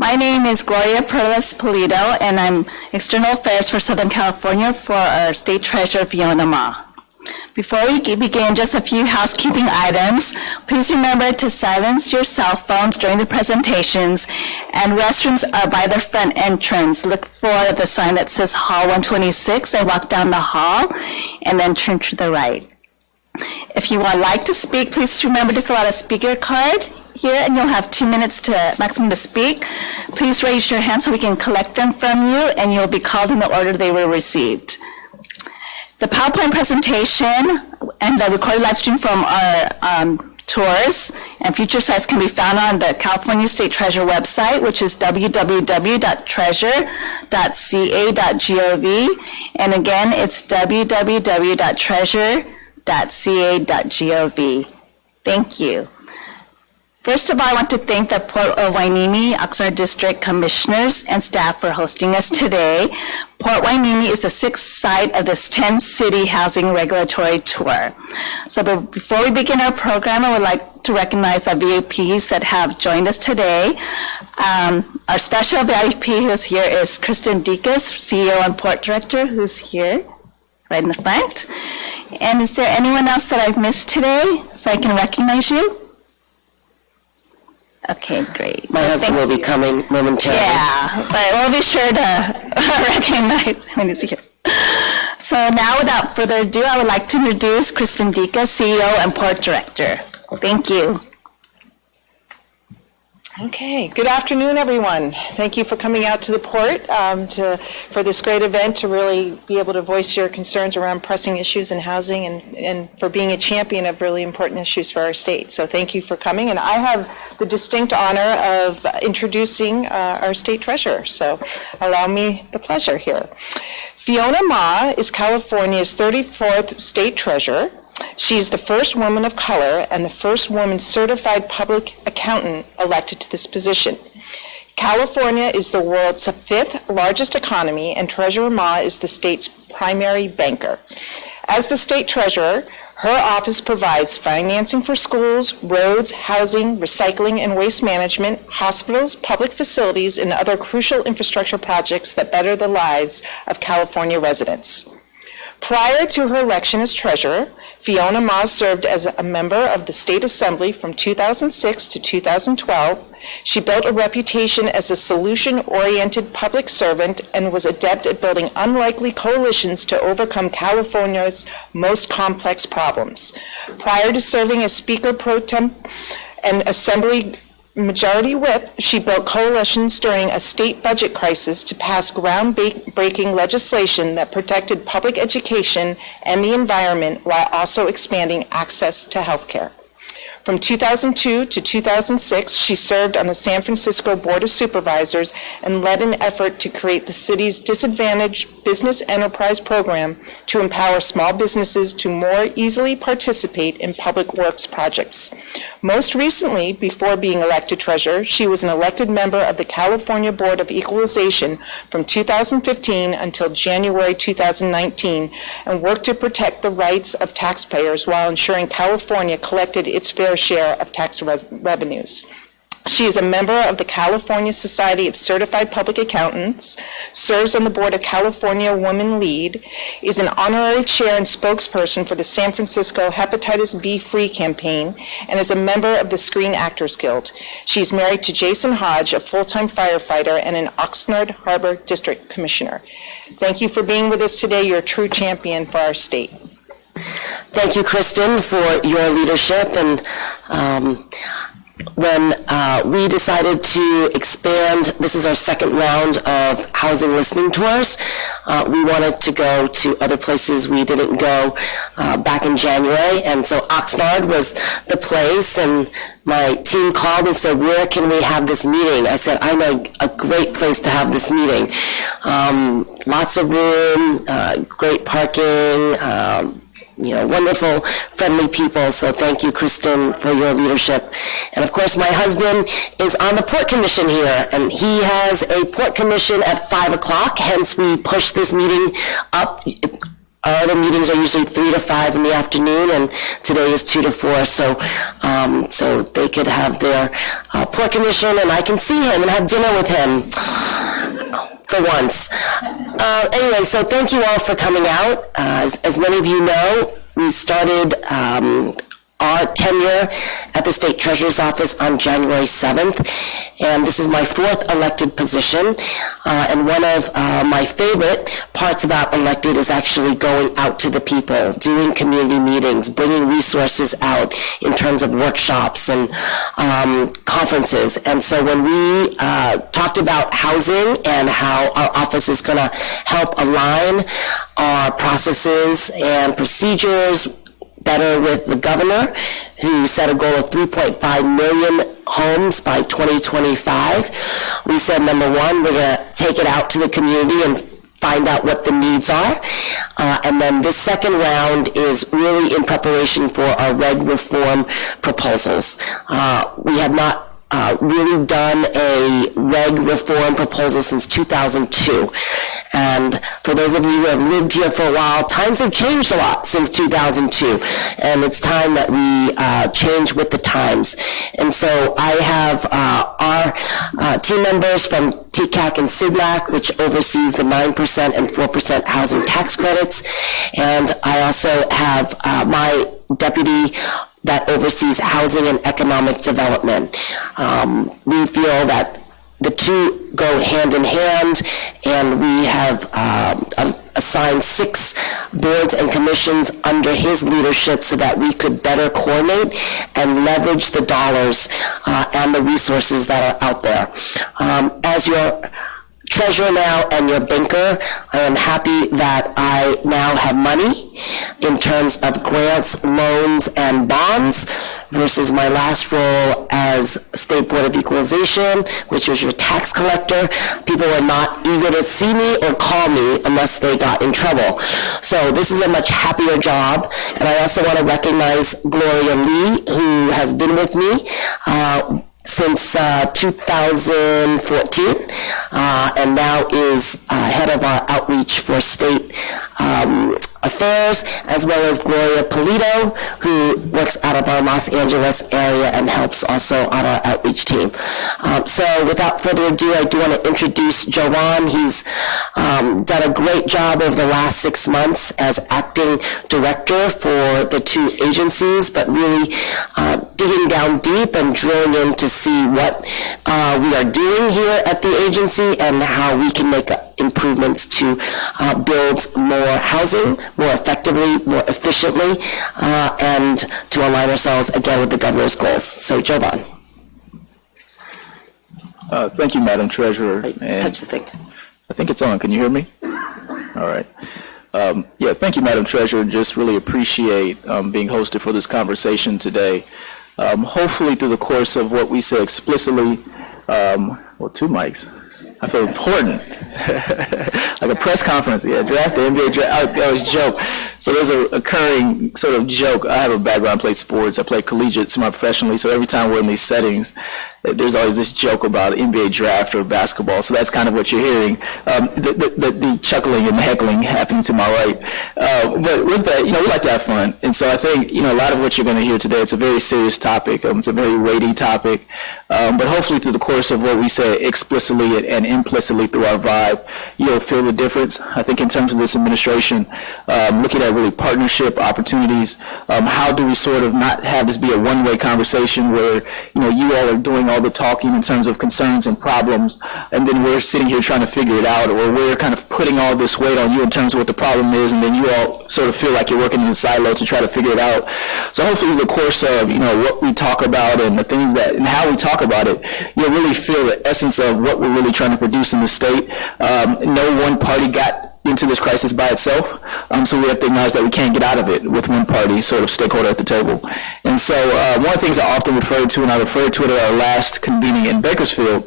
My name is Gloria Perlas Polito, and I'm External Affairs for Southern California for our State Treasurer, Fiona Ma. Before we begin, just a few housekeeping items. Please remember to silence your cell phones during the presentations, and restrooms are by the front entrance. Look for the sign that says Hall 126 and walk down the hall, and then turn to the right. If you would like to speak, please remember to fill out a speaker card here, and you'll have 2 minutes maximum to speak. Please raise your hand so we can collect them from you, and you'll be called in the order they were received. The PowerPoint presentation and the recorded live stream from our tours and future sites can be found on the California State Treasurer website, which is www.treasure.ca.gov. And again, it's www.treasure.ca.gov. Thank you. First of all, I want to thank the Port of Hueneme, Oxnard District Commissioners and staff for hosting us today. Port Hueneme is the 6th site of this 10-city housing regulatory tour. So before we begin our program, I would like to recognize the VIPs that have joined us today. Our special VIP who's here is Kristen Dekas, CEO and Port Director, who's here right in the front. And is there anyone else that I've missed today so I can recognize you? Okay, great. My husband will be coming momentarily. Yeah, but we'll be sure to recognize when he's here. So now, without further ado, I would like to introduce Kristen Dekas, CEO and Port Director. Thank you. Okay, good afternoon, everyone. Thank you for coming out to the port for this great event to really be able to voice your concerns around pressing issues in housing and for being a champion of really important issues for our state. So thank you for coming. And I have the distinct honor of introducing our state treasurer. So allow me the pleasure here. Fiona Ma is California's 34th state treasurer. She's the first woman of color and the first woman certified public accountant elected to this position. California is the world's 5th largest economy, and Treasurer Ma is the state's primary banker. As the state treasurer, her office provides financing for schools, roads, housing, recycling and waste management, hospitals, public facilities, and other crucial infrastructure projects that better the lives of California residents. Prior to her election as treasurer, Fiona Ma served as a member of the State Assembly from 2006 to 2012. She built a reputation as a solution-oriented public servant and was adept at building unlikely coalitions to overcome California's most complex problems. Prior to serving as Speaker Pro Tem and Assembly Majority Whip, she built coalitions during a state budget crisis to pass groundbreaking legislation that protected public education and the environment while also expanding access to health care. From 2002 to 2006, she served on the San Francisco Board of Supervisors and led an effort to create the city's Disadvantaged Business Enterprise Program to empower small businesses to more easily participate in public works projects. Most recently, before being elected treasurer, she was an elected member of the California Board of Equalization from 2015 until January 2019 and worked to protect the rights of taxpayers while ensuring California collected its fair share of tax revenues. She is a member of the California Society of Certified Public Accountants, serves on the board of California Women Lead, is an honorary chair and spokesperson for the San Francisco Hepatitis B Free campaign, and is a member of the Screen Actors Guild. She is married to Jason Hodge, a full-time firefighter and an Oxnard Harbor District Commissioner. Thank you for being with us today. You're a true champion for our state. Thank you, Kristen, for your leadership. And when we decided to expand, this is our second round of housing listening tours. We wanted to go to other places we didn't go back in January, and so Oxnard was the place, and my team called and said, where can we have this meeting? I said, I know a great place to have this meeting. Lots of room, great parking, wonderful, friendly people. So thank you, Kristen, for your leadership. And of course, my husband is on the Port Commission here, and he has a Port Commission at 5 o'clock. Hence, we pushed this meeting up our other meetings are usually 3 to 5 in the afternoon, and today is 2 to 4, so they could have their port commission, and I can see him and have dinner with him for once. Anyway, so thank you all for coming out. As many of you know, we started our tenure at the State Treasurer's Office on January 7th, and this is my 4th elected position, and one of my favorite parts about elected is actually going out to the people, doing community meetings, bringing resources out in terms of workshops and conferences. And so when we talked about housing and how our office is going to help align our processes and procedures better with the governor, who set a goal of 3.5 million homes by 2025. We said, number one, we're going to take it out to the community and find out what the needs are. And then this second round is really in preparation for our reg reform proposals. We have not really done a reg reform proposal since 2002. And for those of you who have lived here for a while, times have changed a lot since 2002. And it's time that we change with the times. And so I have our team members from CTCAC and CDLAC, which oversees the 9% and 4% housing tax credits. And I also have my deputy that oversees housing and economic development. We feel that the two go hand in hand, and we have assigned 6 boards and commissions under his leadership so that we could better coordinate and leverage the dollars and the resources that are out there. As your treasurer now and your banker, I am happy that I now have money in terms of grants, loans, and bonds versus my last role as State Board of Equalization, which was your tax collector. People were not eager to see me or call me unless they got in trouble. So this is a much happier job, and I also want to recognize Gloria Lee, who has been with me since 2014, and now is head of our outreach for state affairs, as well as Gloria Polito, who works out of our Los Angeles area and helps also on our outreach team. So without further ado, I do want to introduce Jovan. He's done a great job over the last 6 months as acting director for the 2 agencies, but really digging down deep and drilling in to see what we are doing here at the agency and how we can make improvements to build more housing more effectively, more efficiently, and to align ourselves again with the governor's goals. So, Jovan. Thank you, Madam Treasurer. And touch the thing. I think it's on. Can you hear me? All right. Yeah, thank you, Madam Treasurer. Just really appreciate being hosted for this conversation today. Hopefully, through the course of what we say explicitly, well, 2 mics. I feel important. Like a press conference. Yeah, draft, the NBA draft. That was a joke. So there's a recurring sort of joke. I have a background, I play sports. I play collegiate semi-professionally. So every time we're in these settings, there's always this joke about NBA draft or basketball. So that's kind of what you're hearing. The chuckling and the heckling happening to my right. But with that, we like to have fun. And so I think, a lot of what you're going to hear today, it's a very serious topic. It's a very weighty topic. But hopefully through the course of what we say explicitly and implicitly through our vibe, you'll feel the difference. I think in terms of this administration, looking at really partnership opportunities, how do we sort of not have this be a one-way conversation where, you all are doing all the talking in terms of concerns and problems, and then we're sitting here trying to figure it out, or we're kind of putting all this weight on you in terms of what the problem is, and then you all sort of feel like you're working in a silo to try to figure it out. So hopefully through the course of, what we talk about and the things that, and how we talk about it, you'll really feel the essence of what we're really trying to produce in the state. No one party got into this crisis by itself, so we have to acknowledge that we can't get out of it with one party sort of stakeholder at the table. And so one of the things I often refer to, and I referred to it at our last convening in Bakersfield,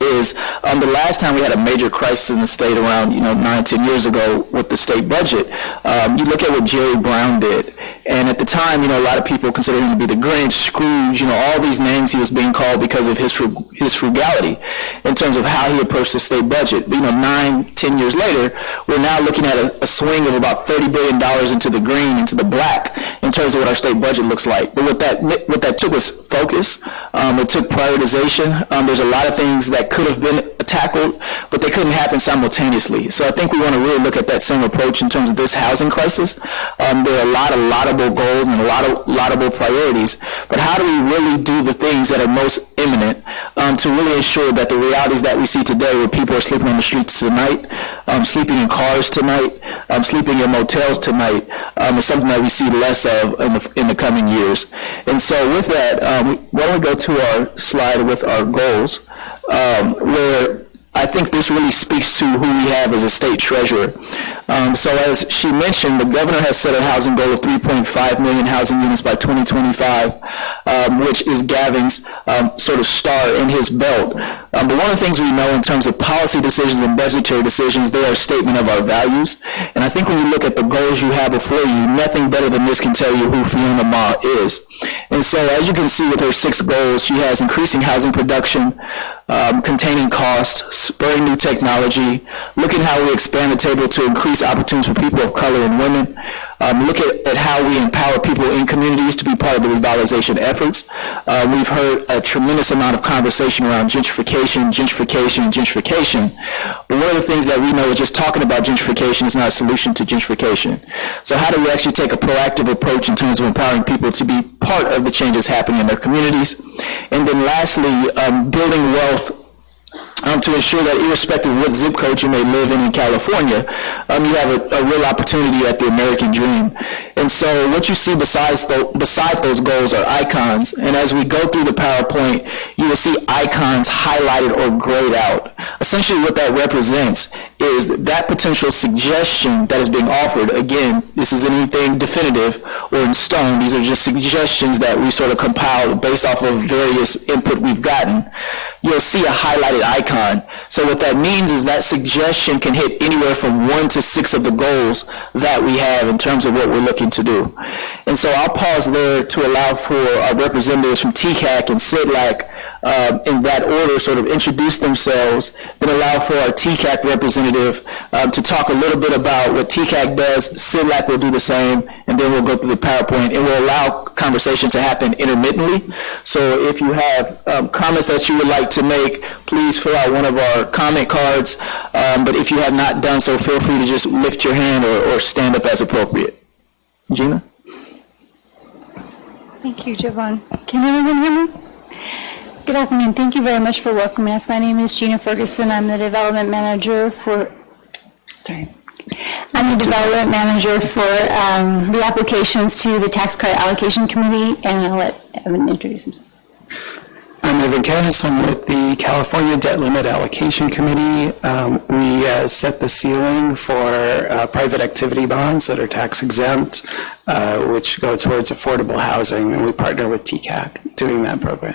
is the last time we had a major crisis in the state around 9-10 years ago with the state budget, you look at what Jerry Brown did, And at the time, a lot of people considered him to be the Grinch, Scrooge, all these names he was being called because of his frugality in terms of how he approached the state budget. But, 9-10 years later, we're now looking at a swing of about $30 billion into the green, into the black, in terms of what our state budget looks like. But what that took was focus. It took prioritization. There's a lot of things that could have been tackled, but they couldn't happen simultaneously. So I think we want to really look at that same approach in terms of this housing crisis. There are a lot of laudable goals and a lot of laudable priorities, but how do we really do the things that are most imminent to really ensure that the realities that we see today, where people are sleeping on the streets tonight, sleeping in cars tonight, sleeping in motels tonight, is something that we see less of in the coming years. And so with that, why don't we go to our slide with our goals, where I think this really speaks to who we have as a state treasurer. So as she mentioned, the governor has set a housing goal of 3.5 million housing units by 2025, which is Gavin's sort of star in his belt. But one of the things we know in terms of policy decisions and budgetary decisions, they are a statement of our values. And I think when you look at the goals you have before you, nothing better than this can tell you who Fiona Ma is. And so as you can see with her 6 goals, she has increasing housing production, containing costs, spurring new technology, looking how we expand the table to increase opportunities for people of color and women, look at how we empower people in communities to be part of the revitalization efforts. We've heard a tremendous amount of conversation around gentrification. But one of the things that we know is just talking about gentrification is not a solution to gentrification. So how do we actually take a proactive approach in terms of empowering people to be part of the changes happening in their communities? And then lastly, building wealth to ensure that irrespective of what zip code you may live in California, you have a real opportunity at the American dream. And so what you see beside those goals are icons. And as we go through the PowerPoint, you will see icons highlighted or grayed out. Essentially what that represents is that potential suggestion that is being offered. Again, this isn't anything definitive or in stone. These are just suggestions that we sort of compiled based off of various input we've gotten. You'll see a highlighted icon. So what that means is that suggestion can hit anywhere from 1 to 6 of the goals that we have in terms of what we're looking to do. And so I'll pause there to allow for our representatives from TCAC and CDLAC in that order sort of introduce themselves, then allow for our TCAC representative to talk a little bit about what TCAC does. CDLAC will do the same, and then we'll go through the PowerPoint, and we'll allow conversation to happen intermittently. So if you have comments that you would like to make, please fill out one of our comment cards, but if you have not done so, feel free to just lift your hand or stand up as appropriate. Gina? Thank you, Javon. Can everyone hear me? Good afternoon. Thank you very much for welcoming us. My name is Gina Ferguson. I'm the development manager for the applications to the Tax Credit Allocation Committee, and I'll let Evan introduce himself. I'm Evan Canis. I'm with the California Debt Limit Allocation Committee. We set the ceiling for private activity bonds that are tax exempt, which go towards affordable housing, and we partner with TCAC doing that program.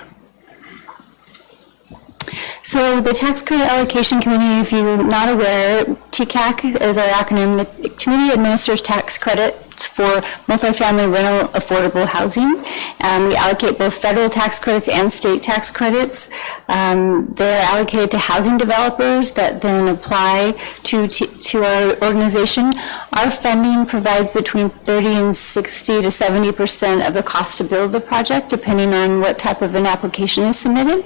So the Tax Credit Allocation Committee, if you're not aware, TCAC is our acronym. The committee administers tax credits for multifamily rental affordable housing. We allocate both federal tax credits and state tax credits. They're allocated to housing developers that then apply to our organization. Our funding provides between 30 and 60 to 70% of the cost to build the project, depending on what type of an application is submitted.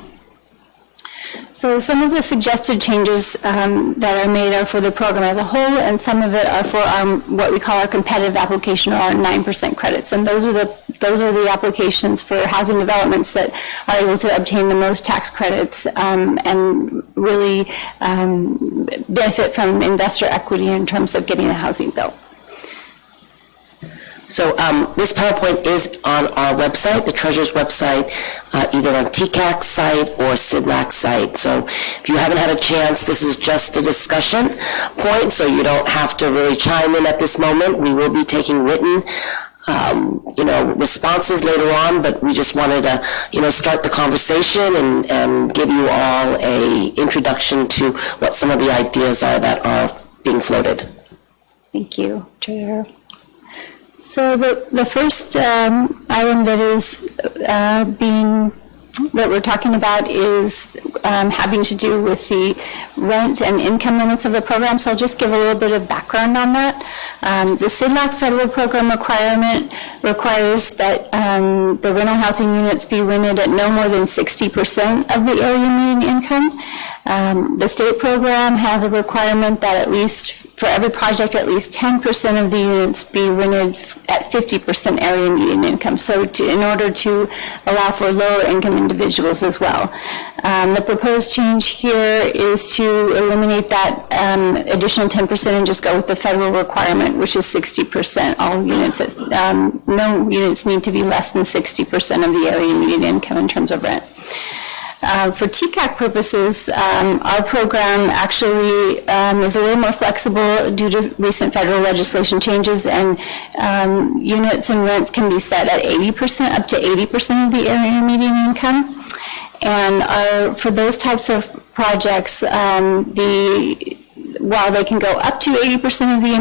So some of the suggested changes that are made are for the program as a whole, and some of it are for what we call our competitive application, or our 9% credits. And those are the applications for housing developments that are able to obtain the most tax credits and really benefit from investor equity in terms of getting the housing built. So this PowerPoint is on our website, the Treasurer's website, either on TCAC's site or CDLAC's site. So if you haven't had a chance, this is just a discussion point, so you don't have to really chime in at this moment. We will be taking written responses later on, but we just wanted to, start the conversation and give you all a introduction to what some of the ideas are that are being floated. Thank you, Chair. So the first item that is that we're talking about is having to do with the rent and income limits of the program. So I'll just give a little bit of background on that. The CDLAC federal program requirement requires that the rental housing units be rented at no more than 60% of the area median income. The state program has a requirement that at least for every project, at least 10% of the units be rented at 50% area median income. So in order to allow for lower income individuals as well. The proposed change here is to eliminate that additional 10% and just go with the federal requirement, which is 60%. All units, no units need to be less than 60% of the area median income in terms of rent. For TCAC purposes, our program actually is a little more flexible due to recent federal legislation changes, and units and rents can be set at 80%, up to 80% of the area median income. And for those types of projects, while they can go up to 80% of the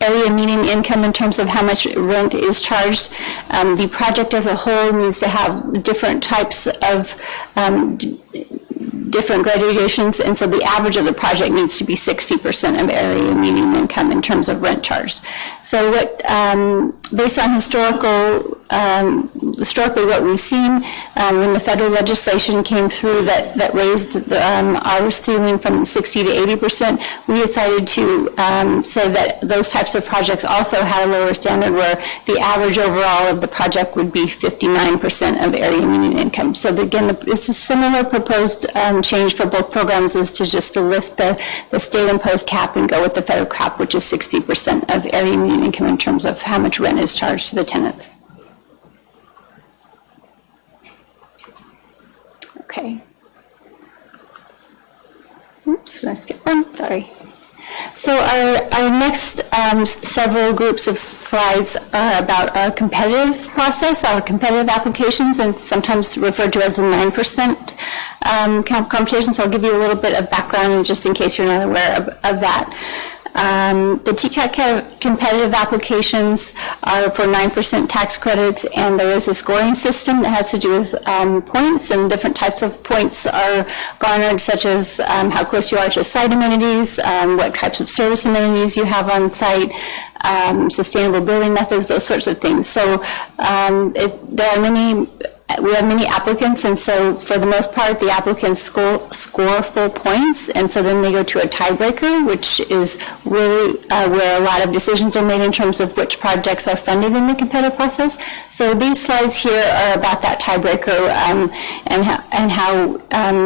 area median income in terms of how much rent is charged, the project as a whole needs to have different types of different gradations, and so the average of the project needs to be 60% of area median income in terms of rent charged. So what, based on historically what we've seen, when the federal legislation came through that raised our ceiling from 60 to 80%, we decided to say that those types of projects also had a lower standard where the average overall of the project would be 59% of area median income. So again, it's a similar proposed change for both programs, is to lift the state imposed cap and go with the federal cap, which is 60% of area median income in terms of how much rent is charged to the tenants. Okay. Oops, did I skip one? Sorry. So our next several groups of slides are about our competitive process, our competitive applications, and sometimes referred to as the 9% competition. So I'll give you a little bit of background just in case you're not aware of that. The TCAC competitive applications are for 9% tax credits, and there is a scoring system that has to do with points, and different types of points are garnered, such as how close you are to site amenities, what types of service amenities you have on site, sustainable building methods, those sorts of things. So we have many applicants, and so for the most part, the applicants score full points, and so then they go to a tiebreaker, which is really where a lot of decisions are made in terms of which projects are funded in the competitive process. So these slides here are about that tiebreaker and how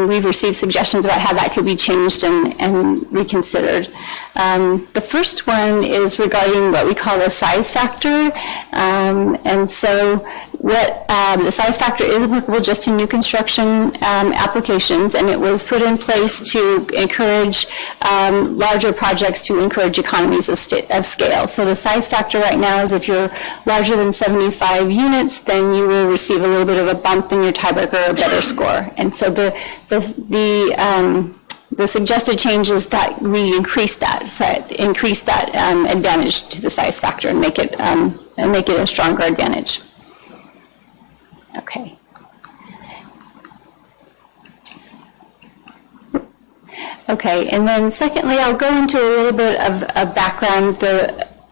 we've received suggestions about how that could be changed and reconsidered. The first one is regarding what we call the size factor, and so what the size factor is applicable just to new construction applications, and it was put in place to encourage larger projects, to encourage economies of scale. So the size factor right now is if you're larger than 75 units, then you will receive a little bit of a bump in your tiebreaker or a better score. And so the suggested change is that we increase that advantage to the size factor and make it a stronger advantage. Okay. Okay, and then secondly, I'll go into a little bit of background,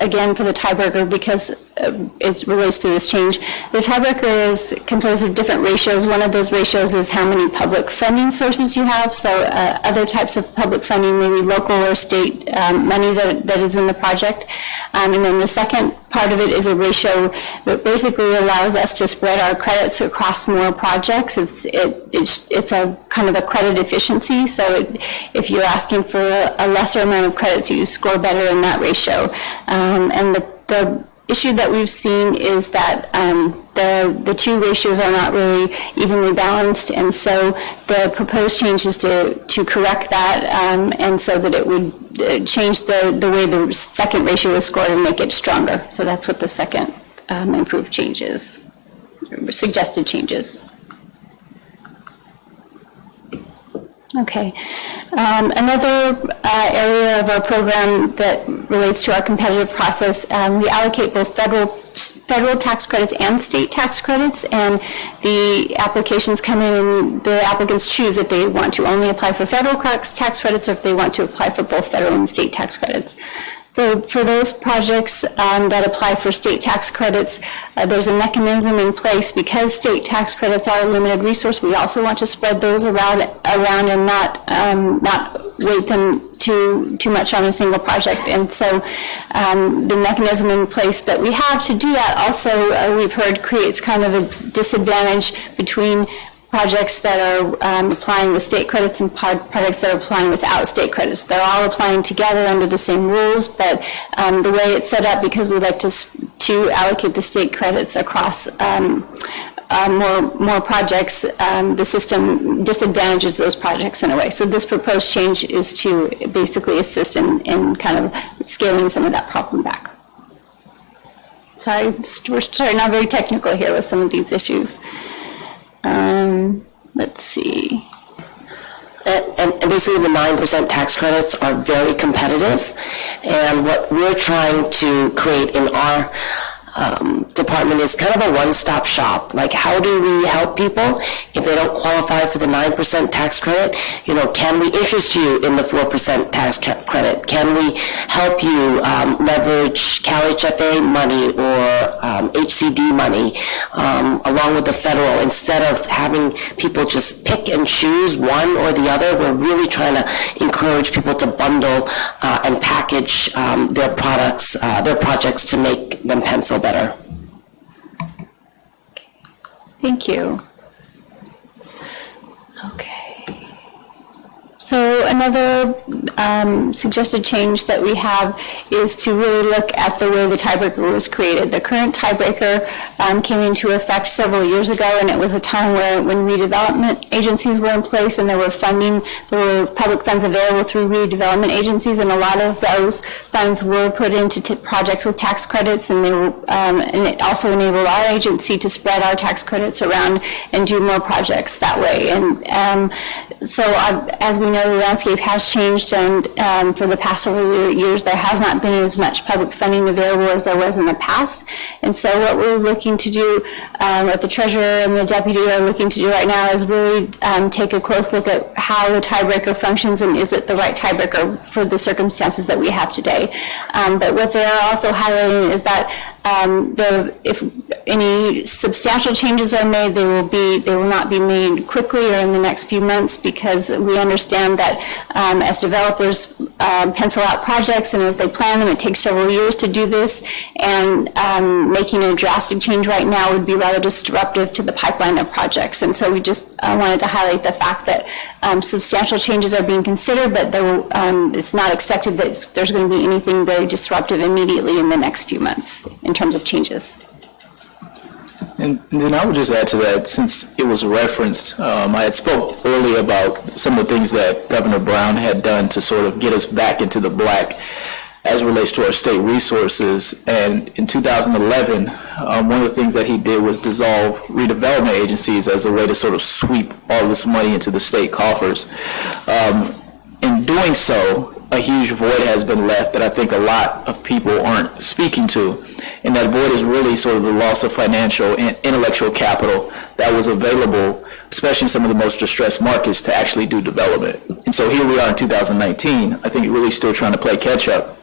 again, for the tiebreaker, because it relates to this change. The tiebreaker is composed of different ratios. One of those ratios is how many public funding sources you have. So other types of public funding, maybe local or state money that is in the project. And then the second part of it is a ratio that basically allows us to spread our credits across more projects. It's a kind of a credit efficiency. So if you're asking for a lesser amount of credits, you score better in that ratio. And the issue that we've seen is that the two ratios are not really evenly balanced, and so the proposed change is to correct that, and so that it would change the way the second ratio is scored and make it stronger. So that's what the second improved change is, suggested changes. Okay. Another area of our program that relates to our competitive process, we allocate both federal tax credits and state tax credits, and the applications come in and the applicants choose if they want to only apply for federal tax credits or if they want to apply for both federal and state tax credits. So for those projects that apply for state tax credits, there's a mechanism in place because state tax credits are a limited resource. We also want to spread those around and not weight them too much on a single project. And so the mechanism in place that we have to do that also, we've heard, creates kind of a disadvantage between projects that are applying with state credits and projects that are applying without state credits. They're all applying together under the same rules, but the way it's set up, because we like to allocate the state credits across more projects, the system disadvantages those projects in a way. So this proposed change is to basically assist in kind of scaling some of that problem back. Sorry, we're starting out very technical here with some of these issues. Let's see. And basically the 9% tax credits are very competitive, and what we're trying to create in our department is kind of a one-stop shop. Like, how do we help people if they don't qualify for the 9% tax credit? You know, can we interest you in the 4% tax credit? Can we help you leverage CalHFA money or HCD money along with the federal, instead of having people just pick and choose one or the other? We're really trying to encourage people to bundle and package their products, their projects, to make them pencil better. Thank you. Okay. So another suggested change that we have is to really look at the way the tiebreaker was created. The current tiebreaker came into effect several years ago, and it was a time when redevelopment agencies were in place and there were public funds available through redevelopment agencies, and a lot of those funds were put into projects with tax credits, and and it also enabled our agency to spread our tax credits around and do more projects that way. And so as we know, the landscape has changed, and for the past several years, there has not been as much public funding available as there was in the past. And so what we're looking to do, what the treasurer and the deputy are looking to do right now, is really take a close look at how the tiebreaker functions and is it the right tiebreaker for the circumstances that we have today. But what they're also highlighting is that if any substantial changes are made, they will not be made quickly or in the next few months, because we understand that as developers pencil out projects and as they plan them, it takes several years to do this, and making a drastic change right now would be rather disruptive to the pipeline of projects. And so we just wanted to highlight the fact that substantial changes are being considered, but it's not expected that there's going to be anything very disruptive immediately in the next few months in terms of changes. And then I would just add to that, since it was referenced, I had spoke earlier about some of the things that Governor Brown had done to sort of get us back into the black as it relates to our state resources. And in 2011, one of the things that he did was dissolve redevelopment agencies as a way to sort of sweep all this money into the state coffers. In doing so, a huge void has been left that I think a lot of people aren't speaking to. And that void is really sort of the loss of financial and intellectual capital that was available, especially in some of the most distressed markets, to actually do development. And so here we are in 2019. I think really still trying to play catch up.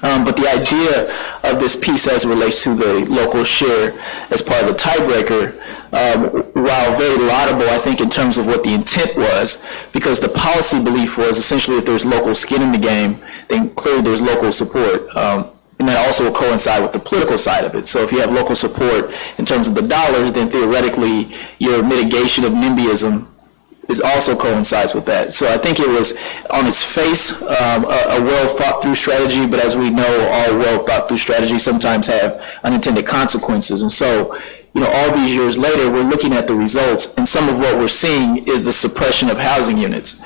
But the idea of this piece as it relates to the local share as part of the tiebreaker, while very laudable, I think, in terms of what the intent was, because the policy belief was essentially if there's local skin in the game, then clearly there's local support. And that also will coincide with the political side of it. So if you have local support in terms of the dollars, then theoretically your mitigation of NIMBYism is also coincides with that. So I think it was on its face a well thought through strategy, but as we know, all well thought through strategies sometimes have unintended consequences. And so, you know, all these years later, we're looking at the results, and some of what we're seeing is the suppression of housing units.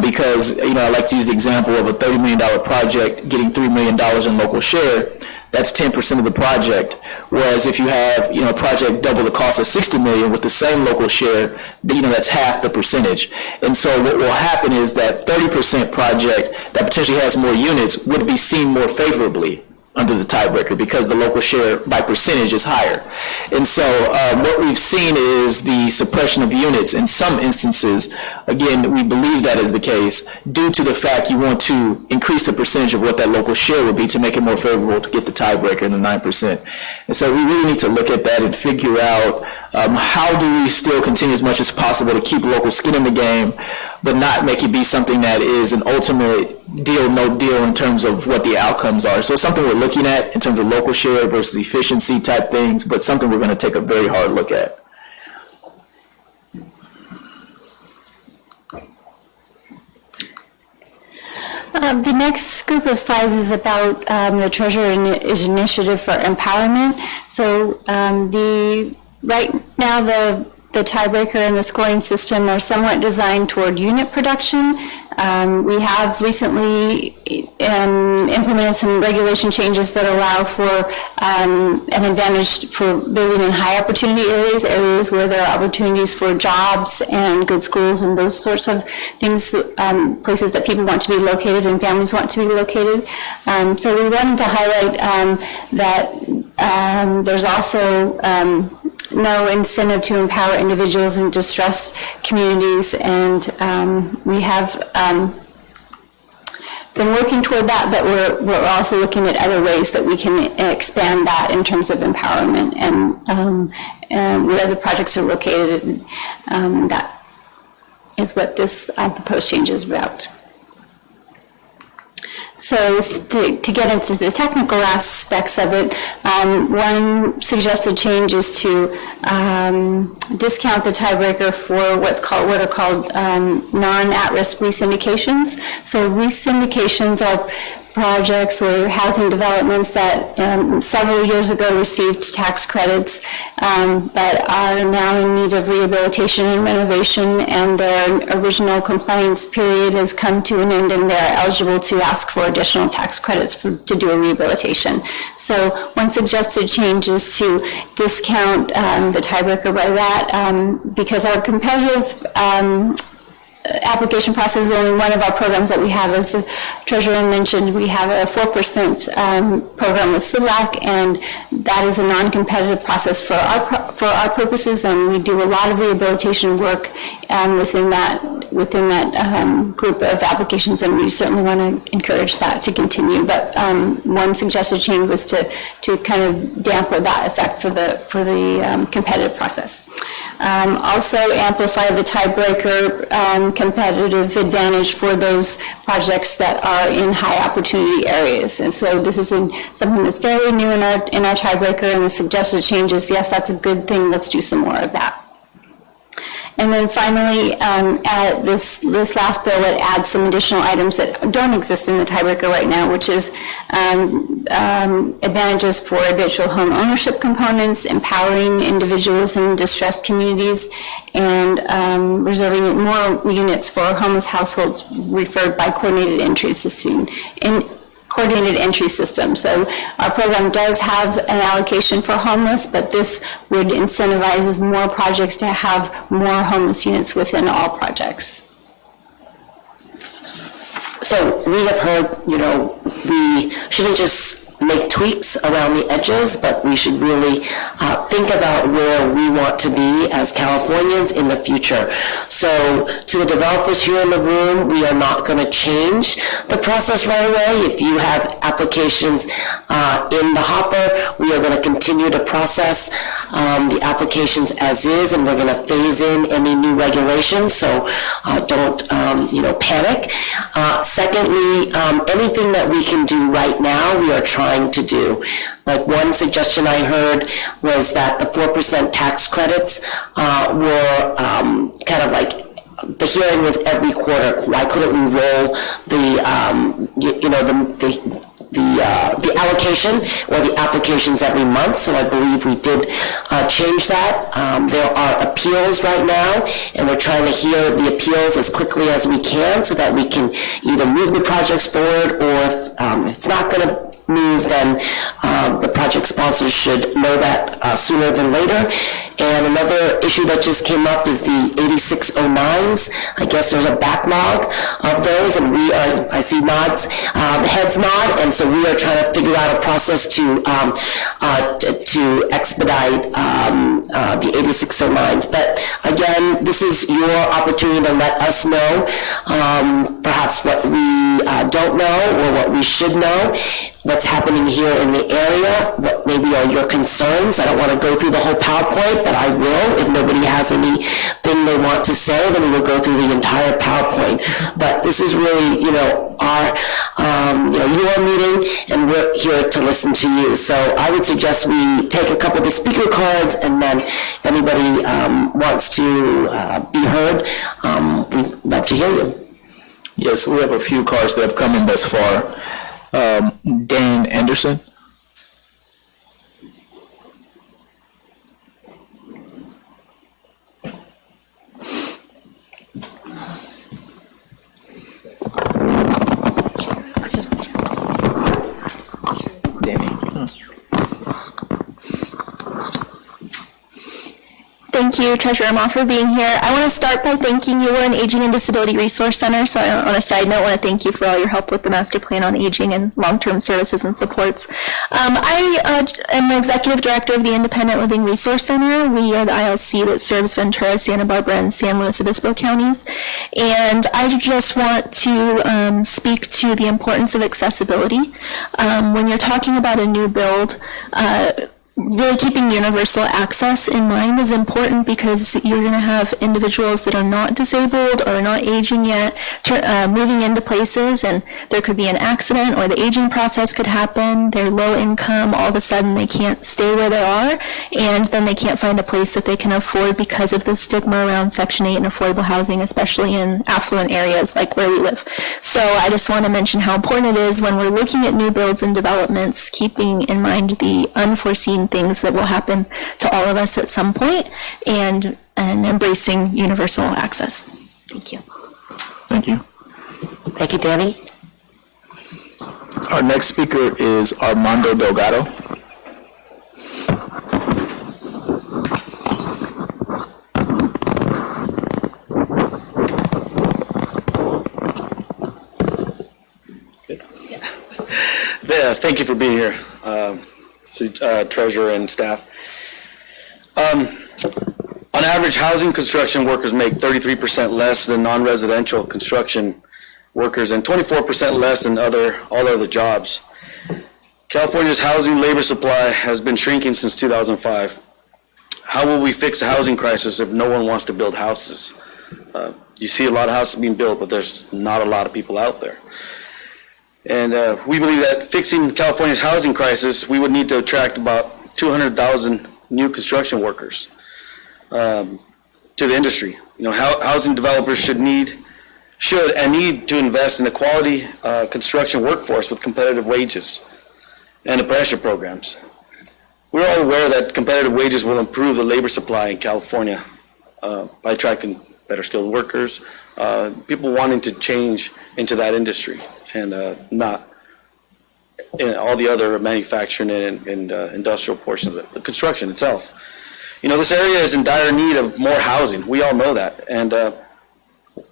Because, you know, I like to use the example of a $30 million project getting $3 million in local share. that's 10% of the project. Whereas if you have, a project double the cost of $60 million with the same local share, that's half the percentage. And so what will happen is that 30% project that potentially has more units would be seen more favorably under the tiebreaker because the local share by percentage is higher. And so what we've seen is the suppression of units in some instances. Again, we believe that is the case due to the fact you want to increase the percentage of what that local share would be to make it more favorable to get the tiebreaker in the 9%. And so we really need to look at that and figure out how do we still continue as much as possible to keep local skin in the game, but not make it be something that is an ultimate deal, no deal in terms of what the outcomes are. So it's something we're looking at in terms of local share versus efficiency type things, but something we're going to take a very hard look at. The next group of slides is about the Treasurer Initiative for Empowerment. So right now the tiebreaker and the scoring system are somewhat designed toward unit production. We have recently implemented some regulation changes that allow for an advantage for building in high opportunity areas where there are opportunities for jobs and good schools and those sorts of things, places that people want to be located and families want to be located. So we wanted to highlight that there's also no incentive to empower individuals in distressed communities, and we have been working toward that, but we're also looking at other ways that we can expand that in terms of empowerment and where the projects are located. That is what this proposed change is about. So to get into the technical aspects of it, one suggested change is to discount the tiebreaker for what are called non-at-risk resyndications. So resyndications are projects or housing developments that several years ago received tax credits but are now in need of rehabilitation and renovation, and their original compliance period has come to an end and they're eligible to ask for additional tax credits to do a rehabilitation. So one suggested change is to discount the tiebreaker by that because our competitive application process is only one of our programs that we have. As the Treasurer mentioned, we have a 4% program with CDLAC, and that is a non-competitive process for our purposes, and we do a lot of rehabilitation work within that group of applications, and we certainly want to encourage that to continue. But one suggested change was to kind of dampen that effect for the competitive process. Also amplify the tiebreaker competitive advantage for those projects that are in high opportunity areas. And so this is something that's fairly new in our tiebreaker, and the suggested changes, yes, that's a good thing, let's do some more of that. And then finally, this last bill, it adds some additional items that don't exist in the tiebreaker right now, which is advantages for habitual home ownership components, empowering individuals in distressed communities, and reserving more units for homeless households referred by coordinated entry system. So our program does have an allocation for homeless, but this would incentivize more projects to have more homeless units within all projects. So we have heard, we shouldn't just make tweaks around the edges, but we should really think about where we want to be as Californians in the future. So to the developers here in the room, we are not going to change the process right away. If you have applications in the hopper, we are going to continue to process the applications as is, and we're going to phase in any new regulations, so don't panic. Secondly, anything that we can do right now, we are trying to do. Like one suggestion I heard was that the 4% tax credits were kind of like, the hearing was every quarter. Why couldn't we roll the allocation or the applications every month? So I believe we did change that. There are appeals right now, and we're trying to hear the appeals as quickly as we can so that we can either move the projects forward, or if it's not going to move, then the project sponsors should know that sooner than later. And another issue that just came up is the 8609s. I guess there's a backlog of those, and we are, I see nods, heads nod, and so we are trying to figure out a process to expedite the 8609s. But again, this is your opportunity to let us know perhaps what we don't know or what we should know, what's happening here in the area, what maybe are your concerns. I don't want to go through the whole PowerPoint, but I will. If nobody has anything they want to say, then we will go through the entire PowerPoint. But this is really, our, your meeting, and we're here to listen to you. So I would suggest we take a couple of the speaker cards, and then if anybody wants to be heard, we'd love to hear you. Yes, we have a few cards that have come in thus far. Dan Anderson. Danny. Thank you, Treasurer Ma, for being here. I want to start by thanking you. We're an Aging and Disability Resource Center, so on a side note, I want to thank you for all your help with the Master Plan on Aging and long-term services and supports. I am the Executive Director of the Independent Living Resource Center. We are the ILC that serves Ventura, Santa Barbara, and San Luis Obispo counties. And I just want to speak to the importance of accessibility. When you're talking about a new build, really keeping universal access in mind is important, because you're going to have individuals that are not disabled or not aging yet moving into places, and there could be an accident or the aging process could happen. They're low income, all of a sudden they can't stay where they are, and then they can't find a place that they can afford because of the stigma around Section 8 and affordable housing, especially in affluent areas like where we live. So I just want to mention how important it is when we're looking at new builds and developments, keeping in mind the unforeseen things that will happen to all of us at some point, and embracing universal access. Thank you. Thank you. Thank you, Danny. Our next speaker is Armando Delgado. Thank you for being here, Treasurer and staff. On average, housing construction workers make 33% less than non-residential construction workers and 24% less than all other jobs. California's housing labor supply has been shrinking since 2005. How will we fix the housing crisis if no one wants to build houses? You see a lot of houses being built, but there's not a lot of people out there. And we believe that fixing California's housing crisis, we would need to attract about 200,000 new construction workers to the industry. Housing developers should and need to invest in a quality construction workforce with competitive wages and apprenticeship programs. We're all aware that competitive wages will improve the labor supply in California by attracting better skilled workers, people wanting to change into that industry, and not in all the other manufacturing and industrial portions of the construction itself. This area is in dire need of more housing. We all know that. And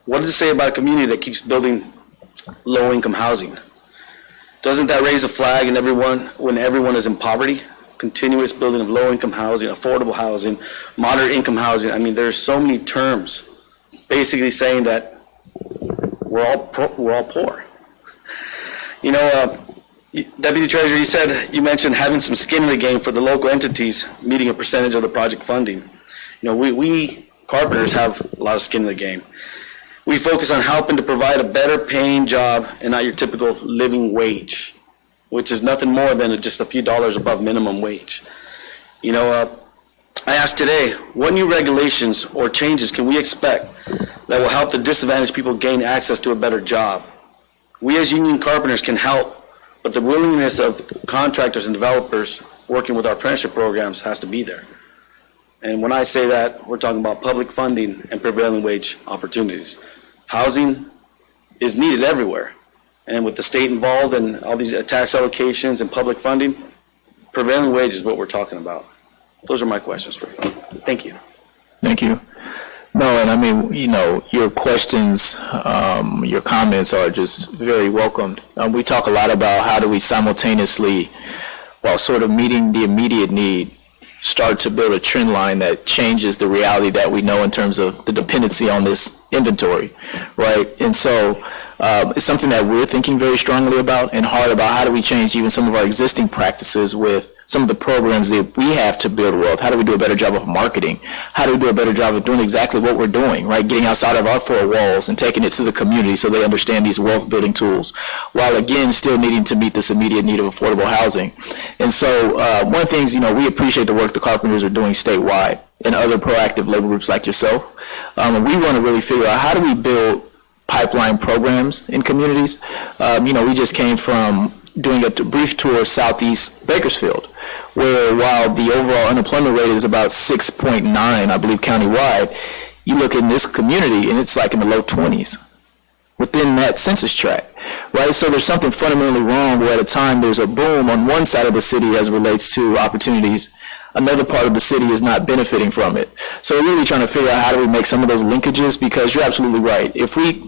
what does it say about a community that keeps building low-income housing? Doesn't that raise a flag in everyone when everyone is in poverty? Continuous building of low-income housing, affordable housing, moderate-income housing. I mean, there's so many terms basically saying that we're all poor. Deputy Treasurer, you mentioned having some skin in the game for the local entities meeting a percentage of the project funding. We carpenters have a lot of skin in the game. We focus on helping to provide a better paying job and not your typical living wage, which is nothing more than just a few dollars above minimum wage. I asked today, what new regulations or changes can we expect that will help the disadvantaged people gain access to a better job? We as union carpenters can help, but the willingness of contractors and developers working with our apprenticeship programs has to be there. And when I say that, we're talking about public funding and prevailing wage opportunities. Housing is needed everywhere. and with the state involved and all these tax allocations and public funding, prevailing wage is what we're talking about. Those are my questions for you. Thank you. Thank you. No, and I mean, your questions, your comments are just very welcomed. We talk a lot about how do we simultaneously, while sort of meeting the immediate need, start to build a trend line that changes the reality that we know in terms of the dependency on this inventory, right? And so it's something that we're thinking very strongly about and hard about. How do we change even some of our existing practices with some of the programs that we have to build wealth? How do we do a better job of marketing? How do we do a better job of doing exactly what we're doing, right? Getting outside of our four walls and taking it to the community so they understand these wealth building tools, while again still needing to meet this immediate need of affordable housing. And so one of the things, we appreciate the work the carpenters are doing statewide and other proactive labor groups like yourself. And we want to really figure out how do we build pipeline programs in communities. We just came from doing a brief tour of Southeast Bakersfield, where while the overall unemployment rate is about 6.9, I believe, countywide, you look in this community and it's like in the low 20s within that census tract, right? So there's something fundamentally wrong where at a time there's a boom on one side of the city as it relates to opportunities, another part of the city is not benefiting from it. So we're really trying to figure out how do we make some of those linkages, because you're absolutely right. If we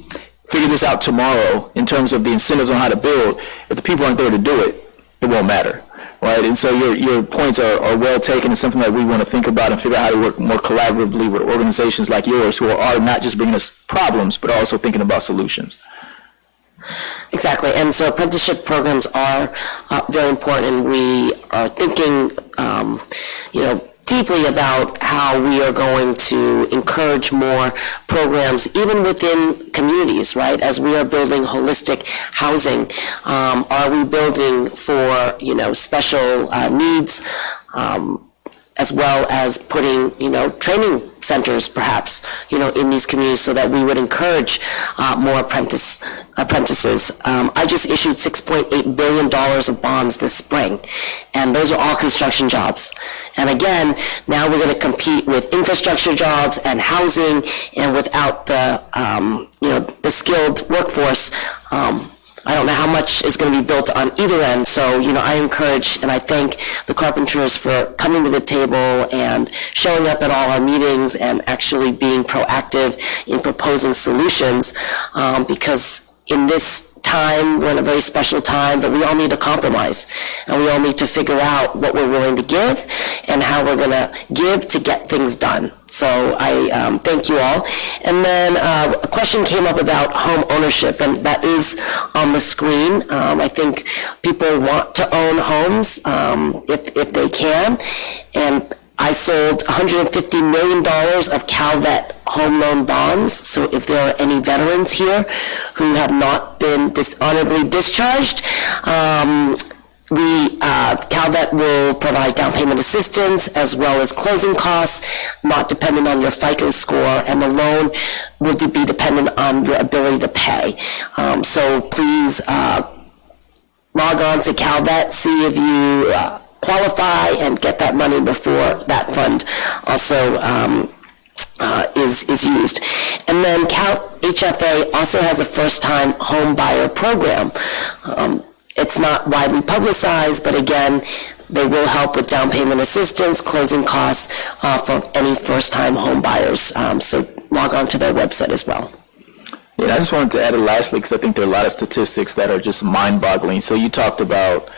figure this out tomorrow in terms of the incentives on how to build, if the people aren't there to do it, it won't matter, right? And so your points are well taken. It's something that we want to think about and figure out how to work more collaboratively with organizations like yours who are not just bringing us problems, but also thinking about solutions. Exactly, and so apprenticeship programs are very important. We are thinking, deeply about how we are going to encourage more programs, even within communities, right? As we are building holistic housing, are we building for, special needs, as well as putting, training centers perhaps, in these communities so that we would encourage more apprentices. I just issued $6.8 billion of bonds this spring, and those are all construction jobs. And again, now we're going to compete with infrastructure jobs and housing, and without the, the skilled workforce, I don't know how much is going to be built on either end. So, I encourage and I thank the carpenters for coming to the table and showing up at all our meetings and actually being proactive in proposing solutions, because in this time, we're in a very special time, but we all need to compromise, and we all need to figure out what we're willing to give and how we're going to give to get things done. So I thank you all. And then a question came up about home ownership, and that is on the screen. I think people want to own homes if they can, and I sold $150 million of CalVet home loan bonds. So if there are any veterans here who have not been dishonorably discharged, CalVet will provide down payment assistance as well as closing costs, not dependent on your FICO score, and the loan will be dependent on your ability to pay. So please log on to CalVet, see if you qualify and get that money before that fund also is used. And then HFA also has a first-time home buyer program. It's not widely publicized, but again, they will help with down payment assistance, closing costs for any first-time home buyers. So log on to their website as well. Yeah, I just wanted to add it lastly, because I think there are a lot of statistics that are just mind-boggling. So you talked about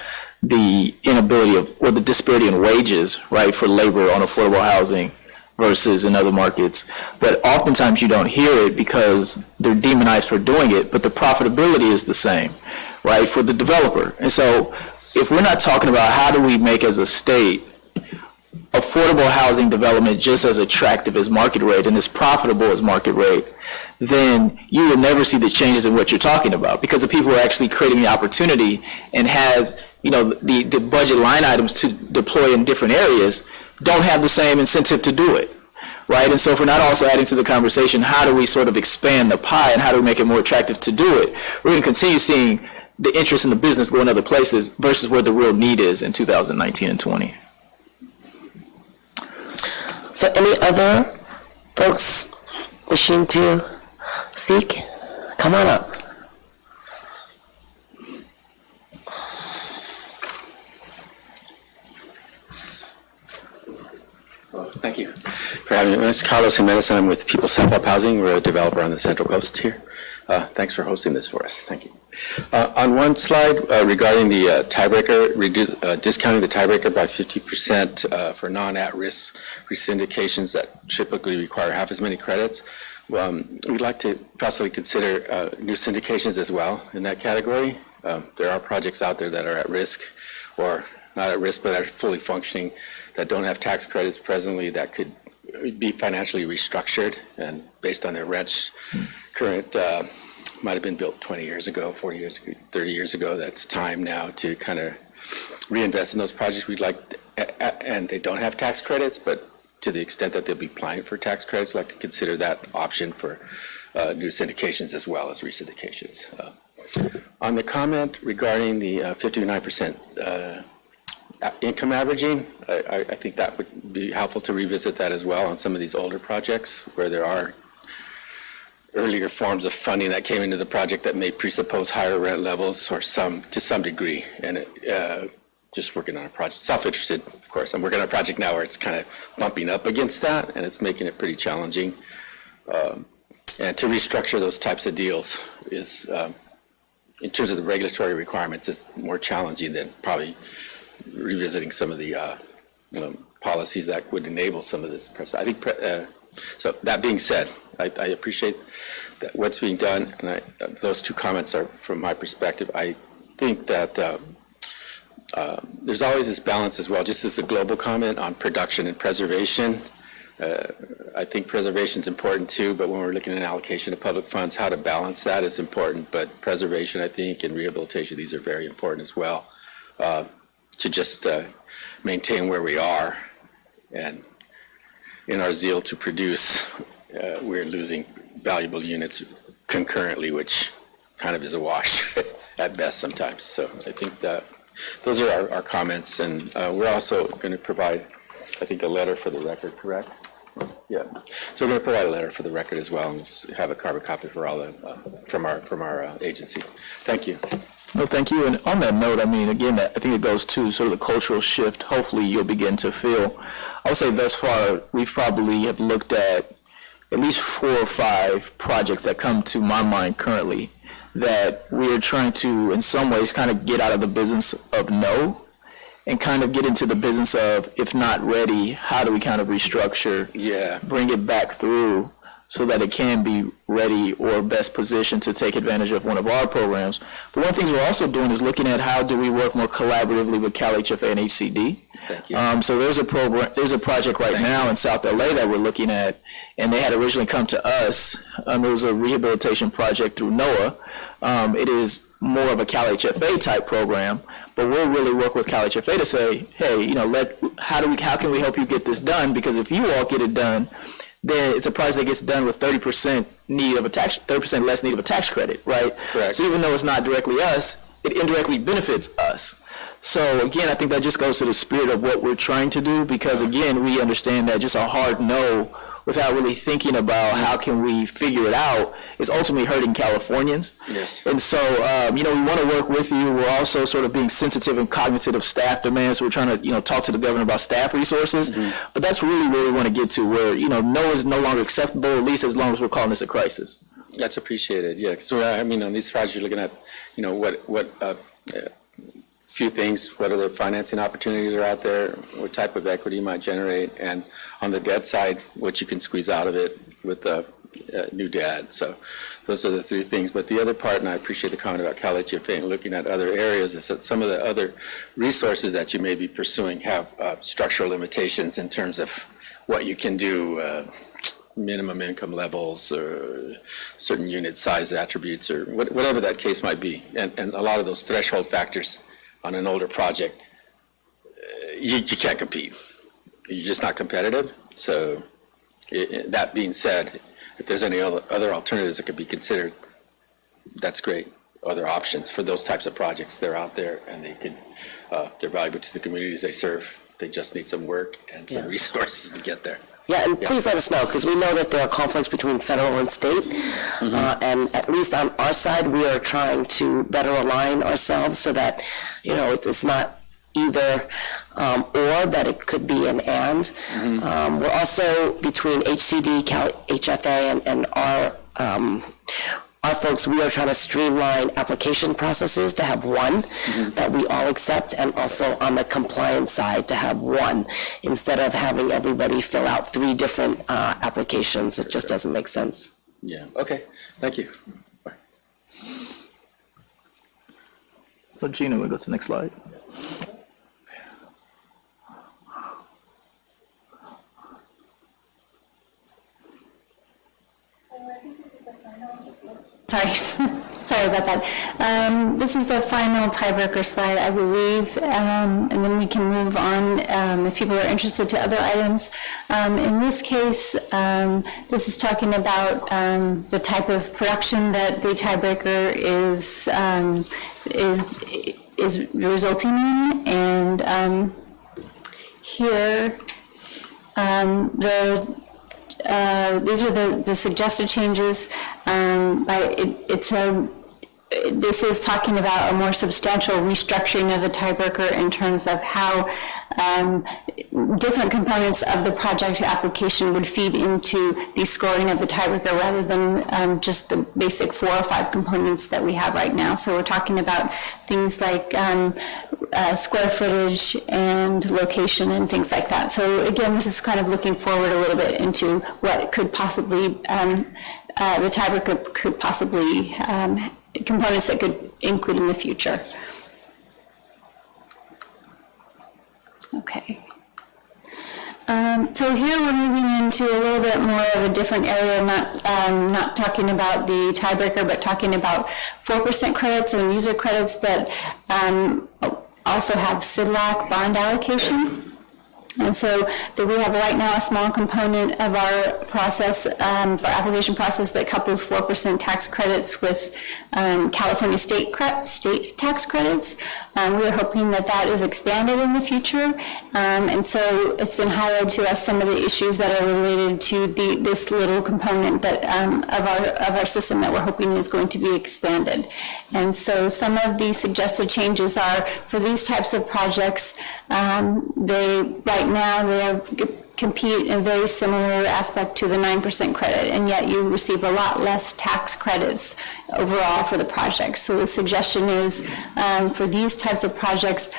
the inability of, or the disparity in wages, right, for labor on affordable housing versus in other markets. But oftentimes you don't hear it because they're demonized for doing it, but the profitability is the same, right, for the developer. And so if we're not talking about how do we make as a state affordable housing development just as attractive as market rate and as profitable as market rate, then you will never see the changes in what you're talking about, because the people who are actually creating the opportunity and has, the budget line items to deploy in different areas don't have the same incentive to do it, right? And so if we're not also adding to the conversation, how do we sort of expand the pie and how do we make it more attractive to do it, we're going to continue seeing the interest in the business go in other places versus where the real need is in 2019 and 20. So any other folks wishing to speak? Come on up. Thank you for having me. My name is Carlos Jimenez, and I'm with People's Self-Help Housing. We're a developer on the Central Coast here. Thanks for hosting this for us. Thank you. On one slide regarding the tiebreaker, discounting the tiebreaker by 50% for non-at-risk resyndications that typically require half as many credits, we'd like to possibly consider new syndications as well in that category. There are projects out there that are at risk, or not at risk, but are fully functioning, that don't have tax credits presently, that could be financially restructured and based on their rents current might have been built 20 years ago, 40 years ago, 30 years ago. That's time now to kind of reinvest in those projects. We'd like, and they don't have tax credits, but to the extent that they'll be applying for tax credits, I'd like to consider that option for new syndications as well as resyndications. On the comment regarding the 59% income averaging, I think that would be helpful to revisit that as well on some of these older projects where there are earlier forms of funding that came into the project that may presuppose higher rent levels or to some degree. And just working on a project, self-interested, of course. I'm working on a project now where it's kind of bumping up against that, and it's making it pretty challenging. And to restructure those types of deals is, in terms of the regulatory requirements, is more challenging than probably revisiting some of the policies that would enable some of this. I think, so that being said, I appreciate that what's being done, and those two comments are from my perspective. I think that there's always this balance as well, just as a global comment on production and preservation. I think preservation is important too, but when we're looking at an allocation of public funds, how to balance that is important. But preservation, I think, and rehabilitation, these are very important as well, to just maintain where we are. And in our zeal to produce, we're losing valuable units concurrently, which kind of is a wash at best sometimes. So I think that those are our comments, and we're also going to provide, I think, a letter for the record, correct? Yeah. So we're going to provide a letter for the record as well, and we'll have a carbon copy for all the from our agency. Thank you. No, thank you. And on that note, I mean, again, I think it goes to sort of the cultural shift. Hopefully, you'll begin to feel. I would say thus far, we probably have looked at least 4 or 5 projects that come to my mind currently that we are trying to, in some ways, kind of get out of the business of no and kind of get into the business of, if not ready, how do we kind of restructure, bring it back through so that it can be ready or best positioned to take advantage of one of our programs. But one of the things we're also doing is looking at how do we work more collaboratively with Cal HFA and HCD. Thank you. So there's a project right now in South LA that we're looking at, and they had originally come to us. It was a rehabilitation project through NOAA. It is more of a Cal HFA type program, but we'll really work with Cal HFA to say, hey, you know, how can we help you get this done? Because if you all get it done, then it's a project that gets done with 30% less need of a tax credit, right? Correct. So even though it's not directly us, it indirectly benefits us. So again, I think that just goes to the spirit of what we're trying to do, because again, we understand that just a hard no without really thinking about how can we figure it out is ultimately hurting Californians. Yes. And so, you know, we want to work with you. We're also sort of being sensitive and cognizant of staff demands. We're trying to, you know, talk to the governor about staff resources. Mm-hmm. But that's really where we want to get to, where, you know, no is no longer acceptable, at least as long as we're calling this a crisis. That's appreciated, yeah. So, I mean, on these projects, you're looking at, you know, what few things, what other financing opportunities are out there, what type of equity you might generate, and on the debt side, what you can squeeze out of it with the new debt. So those are the 3 things. But the other part, and I appreciate the comment about Cal HFA and looking at other areas, is that some of the other resources that you may be pursuing have structural limitations in terms of what you can do, minimum income levels or certain unit size attributes or whatever that case might be. And a lot of those threshold factors on an older project, you can't compete. You're just not competitive. So that being said, if there's any other alternatives that could be considered, that's great. Other options for those types of projects, they're out there and they're valuable to the communities they serve. They just need some work and some resources to get there. Yeah, and please let us know, because we know that there are conflicts between federal and state. Mm-hmm. And at least on our side, we are trying to better align ourselves so that, you know, it's not either or, but it could be an and. We're also between HCD, Cal HFA, and our folks, we are trying to streamline application processes to have one that we all accept, and also on the compliance side to have one, instead of having everybody fill out 3 different applications. It just doesn't make sense. Yeah, okay, thank you. So Gina, we'll go to the next slide. Sorry, sorry about that. This is the final tiebreaker slide, I believe, and then we can move on if people are interested to other items. In this case, this is talking about the type of production that the tiebreaker is resulting in, and here these are the suggested changes. This is talking about a more substantial restructuring of the tiebreaker in terms of how different components of the project application would feed into the scoring of the tiebreaker, rather than just the basic 4 or 5 components that we have right now. So we're talking about things like square footage and location and things like that. So again, this is kind of looking forward a little bit into what could possibly, the tiebreaker could possibly, components that could include in the future. Okay. So here we're moving into a little bit more of a different area, not talking about the tiebreaker, but talking about 4% credits and user credits that also have CDLAC bond allocation. And so we have right now a small component of our process, for application process, that couples 4% tax credits with California state tax credits. We're hoping that that is expanded in the future. And so it's been highlighted to us some of the issues that are related to this little component that of our system that we're hoping is going to be expanded. And so some of the suggested changes are for these types of projects, right now they compete in a very similar aspect to the 9% credit, and yet you receive a lot less tax credits overall for the project. So the suggestion is for these types of projects,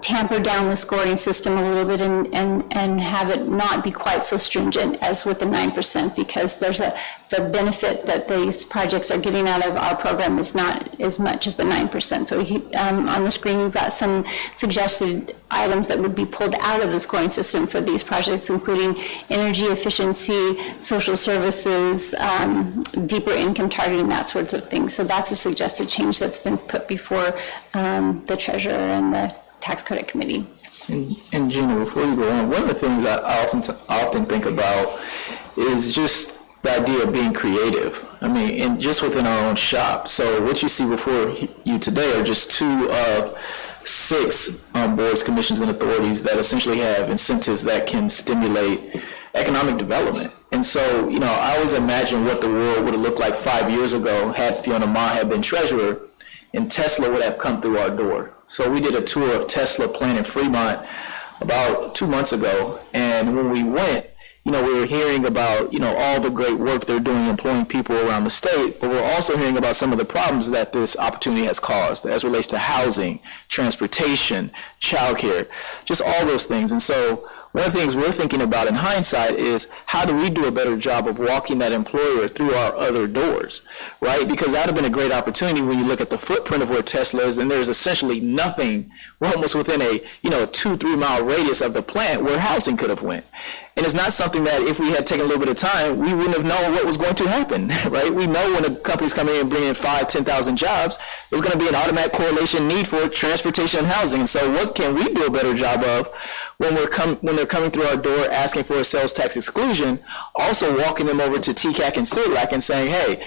tamper down the scoring system a little bit and have it not be quite so stringent as with the 9%, because there's the benefit that these projects are getting out of our program is not as much as the 9%. So on the screen you've got some suggested items that would be pulled out of the scoring system for these projects, including energy efficiency, social services, deeper income targeting, that sorts of things. So that's a suggested change that's been put before the treasurer and the tax credit committee. And Gina, before you go on, one of the things I often think about is just the idea of being creative. I mean, and just within our own shop. So what you see before you today are just 2 of 6 boards, commissions, and authorities that essentially have incentives that can stimulate economic development. And so, I always imagine what the world would have looked like 5 years ago had Fiona Ma had been treasurer, and Tesla would have come through our door. So we did a tour of Tesla plant in Fremont about 2 months ago, and when we went, we were hearing about, all the great work they're doing employing people around the state, but we're also hearing about some of the problems that this opportunity has caused as relates to housing, transportation, childcare, just all those things. And so one of the things we're thinking about in hindsight is how do we do a better job of walking that employer through our other doors, right? Because that would have been a great opportunity when you look at the footprint of where Tesla is, and there's essentially nothing, we're almost within a 2-3 mile radius of the plant where housing could have went. And it's not something that if we had taken a little bit of time, we wouldn't have known what was going to happen, right? We know when a company's coming in and bringing in 5,000, 10,000 jobs, there's going to be an automatic correlation need for transportation and housing. And so what can we do a better job of when they're coming through our door asking for a sales tax exclusion, also walking them over to TCAC and CDLAC and saying, hey,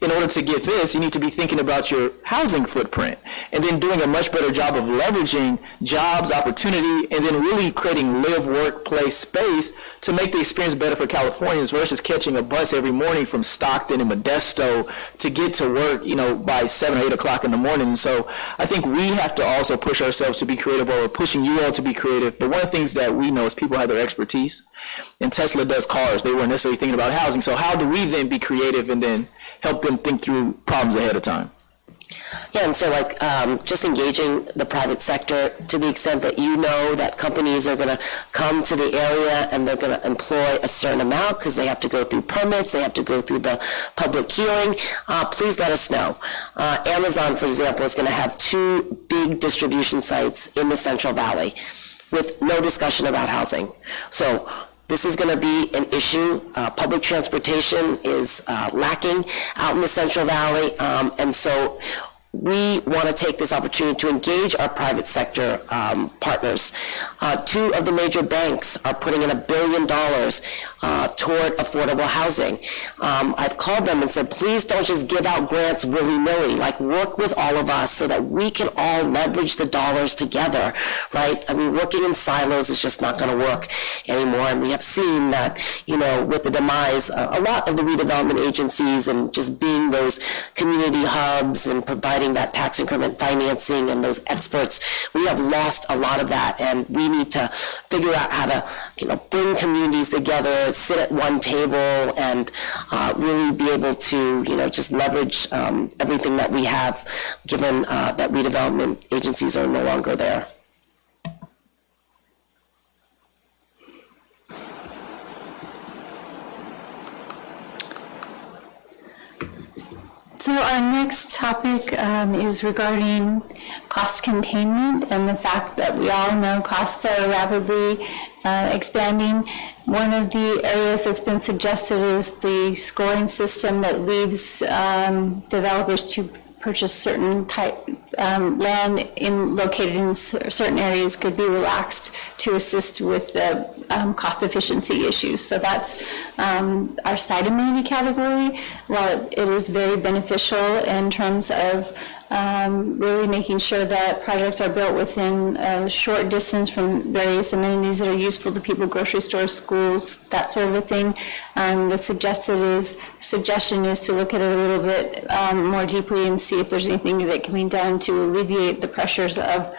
in order to get this, you need to be thinking about your housing footprint and then doing a much better job of leveraging jobs, opportunity, and then really creating live, work, play space to make the experience better for Californians versus catching a bus every morning from Stockton and Modesto to get to work, by 7 or 8 o'clock in the morning. So I think we have to also push ourselves to be creative, or we're pushing you all to be creative. But one of the things that we know is people have their expertise, and Tesla does cars. They weren't necessarily thinking about housing. So how do we then be creative and then help them think through problems ahead of time? Yeah, and so just engaging the private sector to the extent that that companies are going to come to the area and they're going to employ a certain amount because they have to go through permits, they have to go through the public hearing. Please let us know. Amazon, for example, is going to have 2 big distribution sites in the Central Valley with no discussion about housing. So this is going to be an issue. Public transportation is lacking out in the Central Valley, and so we want to take this opportunity to engage our private sector partners. 2 of the major banks are putting in $1 billion toward affordable housing. I've called them and said, please don't just give out grants willy-nilly. Work with all of us so that we can all leverage the dollars together, right? I mean, working in silos is just not going to work anymore. And we have seen that, with the demise, a lot of the redevelopment agencies and just being those community hubs and providing that tax increment financing and those experts, we have lost a lot of that, and we need to figure out how to, bring communities together, sit at one table, and really be able to, just leverage everything that we have, given that redevelopment agencies are no longer there. So our next topic is regarding cost containment and the fact that we all know costs are rapidly expanding. One of the areas that's been suggested is the scoring system that leads developers to purchase certain type land located in certain areas could be relaxed to assist with the cost efficiency issues. So that's our site amenity category. While it is very beneficial in terms of really making sure that projects are built within a short distance from various amenities that are useful to people, grocery stores, schools, that sort of a thing. The suggestion is to look at it a little bit more deeply and see if there's anything that can be done to alleviate the pressures of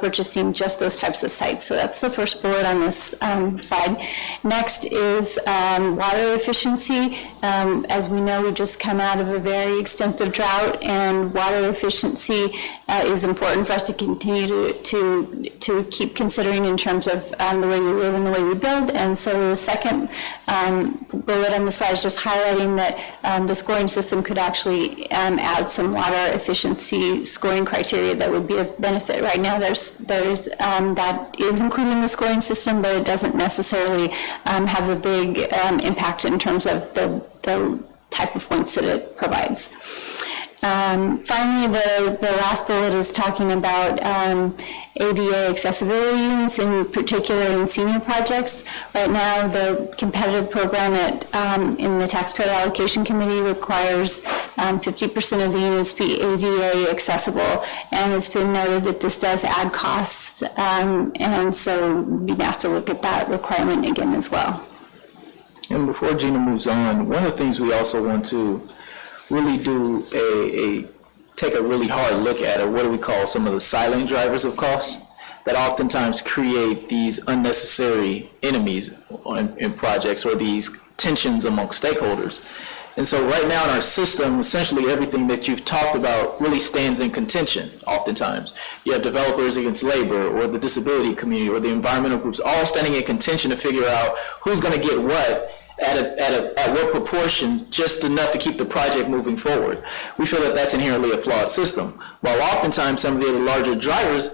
purchasing just those types of sites. So that's the first bullet on this side. Next is water efficiency. As we know, we've just come out of a very extensive drought, and water efficiency is important for us to continue to keep considering in terms of the way we live and the way we build. And so the second bullet on the slide is just highlighting that the scoring system could actually add some water efficiency scoring criteria that would be of benefit. Right now, there is that is included in the scoring system, but it doesn't necessarily have a big impact in terms of the type of points that it provides. Finally, the last bullet is talking about ADA accessibility units, in particular in senior projects. Right now, the competitive program in the Tax Credit Allocation Committee requires 50% of the units be ADA accessible, and it's been noted that this does add costs, and so we've been asked to look at that requirement again as well. And before Gina moves on, one of the things we also want to really do take a really hard look at are what do we call some of the silent drivers of cost that oftentimes create these unnecessary enemies in projects, or these tensions amongst stakeholders. And so right now in our system, essentially everything that you've talked about really stands in contention oftentimes. You have developers against labor, or the disability community, or the environmental groups, all standing in contention to figure out who's going to get what at what proportion, just enough to keep the project moving forward. We feel that that's inherently a flawed system, while oftentimes some of the other larger drivers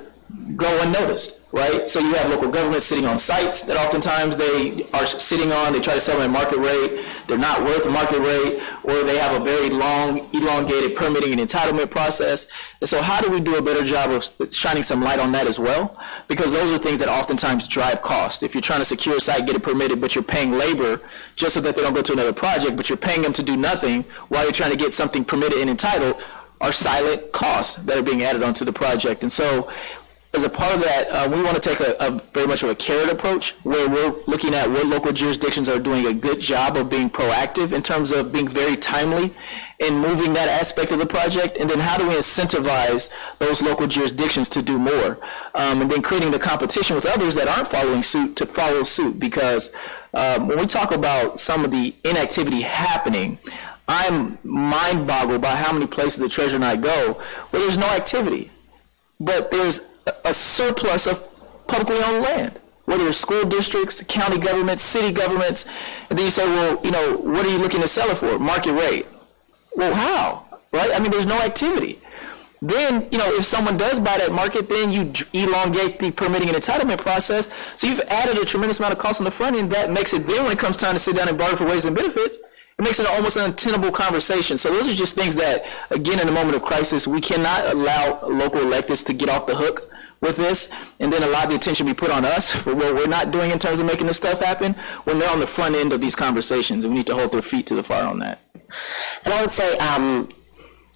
go unnoticed. right? So you have local governments sitting on sites that oftentimes they are sitting on, they try to sell them at market rate, they're not worth market rate, or they have a very long, elongated permitting and entitlement process. And so how do we do a better job of shining some light on that as well? Because those are things that oftentimes drive cost. If you're trying to secure a site, get it permitted, but you're paying labor just so that they don't go to another project, but you're paying them to do nothing while you're trying to get something permitted and entitled, are silent costs that are being added onto the project. And so as a part of that, we want to take a very much of a carrot approach, where we're looking at what local jurisdictions are doing a good job of being proactive in terms of being very timely in moving that aspect of the project, and then how do we incentivize those local jurisdictions to do more, and then creating the competition with others that aren't following suit to follow suit. Because when we talk about some of the inactivity happening, I'm mind-boggled by how many places the treasurer and I go where there's no activity, but there's a surplus of publicly owned land, whether it's school districts, county governments, city governments. And then you say, well, you know, what are you looking to sell it for? Market rate. Well, how? Right? I mean, there's no activity. Then, you know, if someone does buy that market, then you elongate the permitting and entitlement process. So you've added a tremendous amount of cost on the front end. That makes it, then when it comes time to sit down and bargain for ways and benefits, it makes it almost an untenable conversation. So those are just things that, again, in a moment of crisis, we cannot allow local electeds to get off the hook with this and then allow the attention to be put on us for what we're not doing in terms of making this stuff happen when they're on the front end of these conversations, and we need to hold their feet to the fire on that. And I would say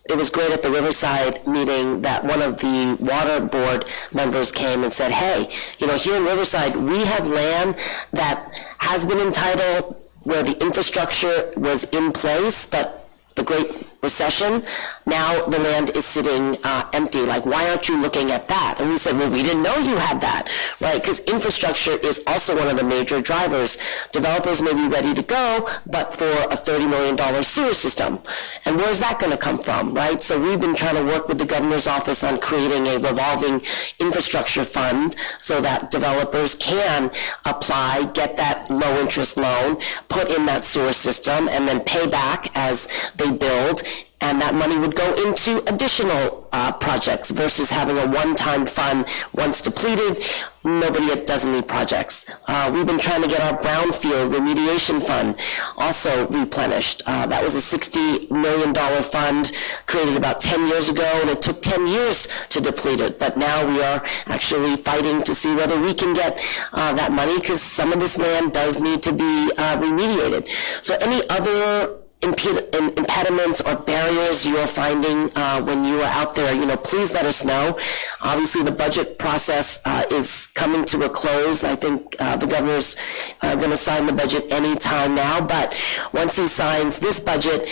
it was great at the Riverside meeting that one of the water board members came and said, hey, you know, here in Riverside, we have land that has been entitled where the infrastructure was in place, but the Great Recession, now the land is sitting empty. Like, why aren't you looking at that? And we said, well, we didn't know you had that, right? Because infrastructure is also one of the major drivers. Developers may be ready to go, but for a $30 million sewer system. And where's that going to come from, right? So we've been trying to work with the governor's office on creating a revolving infrastructure fund so that developers can apply, get that low-interest loan, put in that sewer system, and then pay back as they build, and that money would go into additional projects versus having a one-time fund. Once depleted, nobody does any projects. We've been trying to get our brownfield remediation fund also replenished. That was a $60 million fund created about 10 years ago, and it took 10 years to deplete it. But now we are actually fighting to see whether we can get that money, because some of this land does need to be remediated. So any other impediments or barriers you are finding when you are out there, you know, please let us know. Obviously, the budget process is coming to a close. I think the governor's going to sign the budget any time now, but once he signs this budget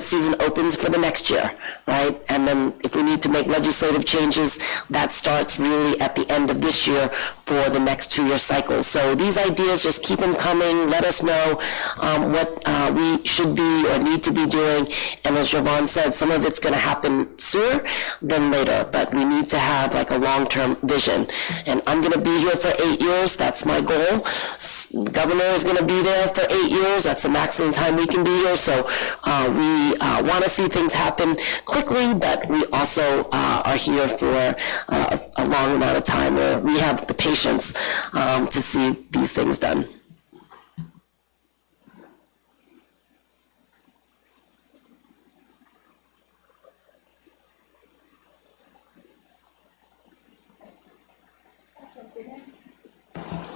season opens for the next year, right? And then if we need to make legislative changes, that starts really at the end of this year for the next 2-year cycle. So these ideas, just keep them coming. Let us know what we should be or need to be doing, and as Jovan said, some of it's going to happen sooner than later, but we need to have like a long-term vision. And I'm going to be here for 8 years. That's my goal. The governor is going to be there for 8 years. That's the maximum time we can be here. So we want to see things happen quickly, but we also are here for a long amount of time where we have the patience to see these things done.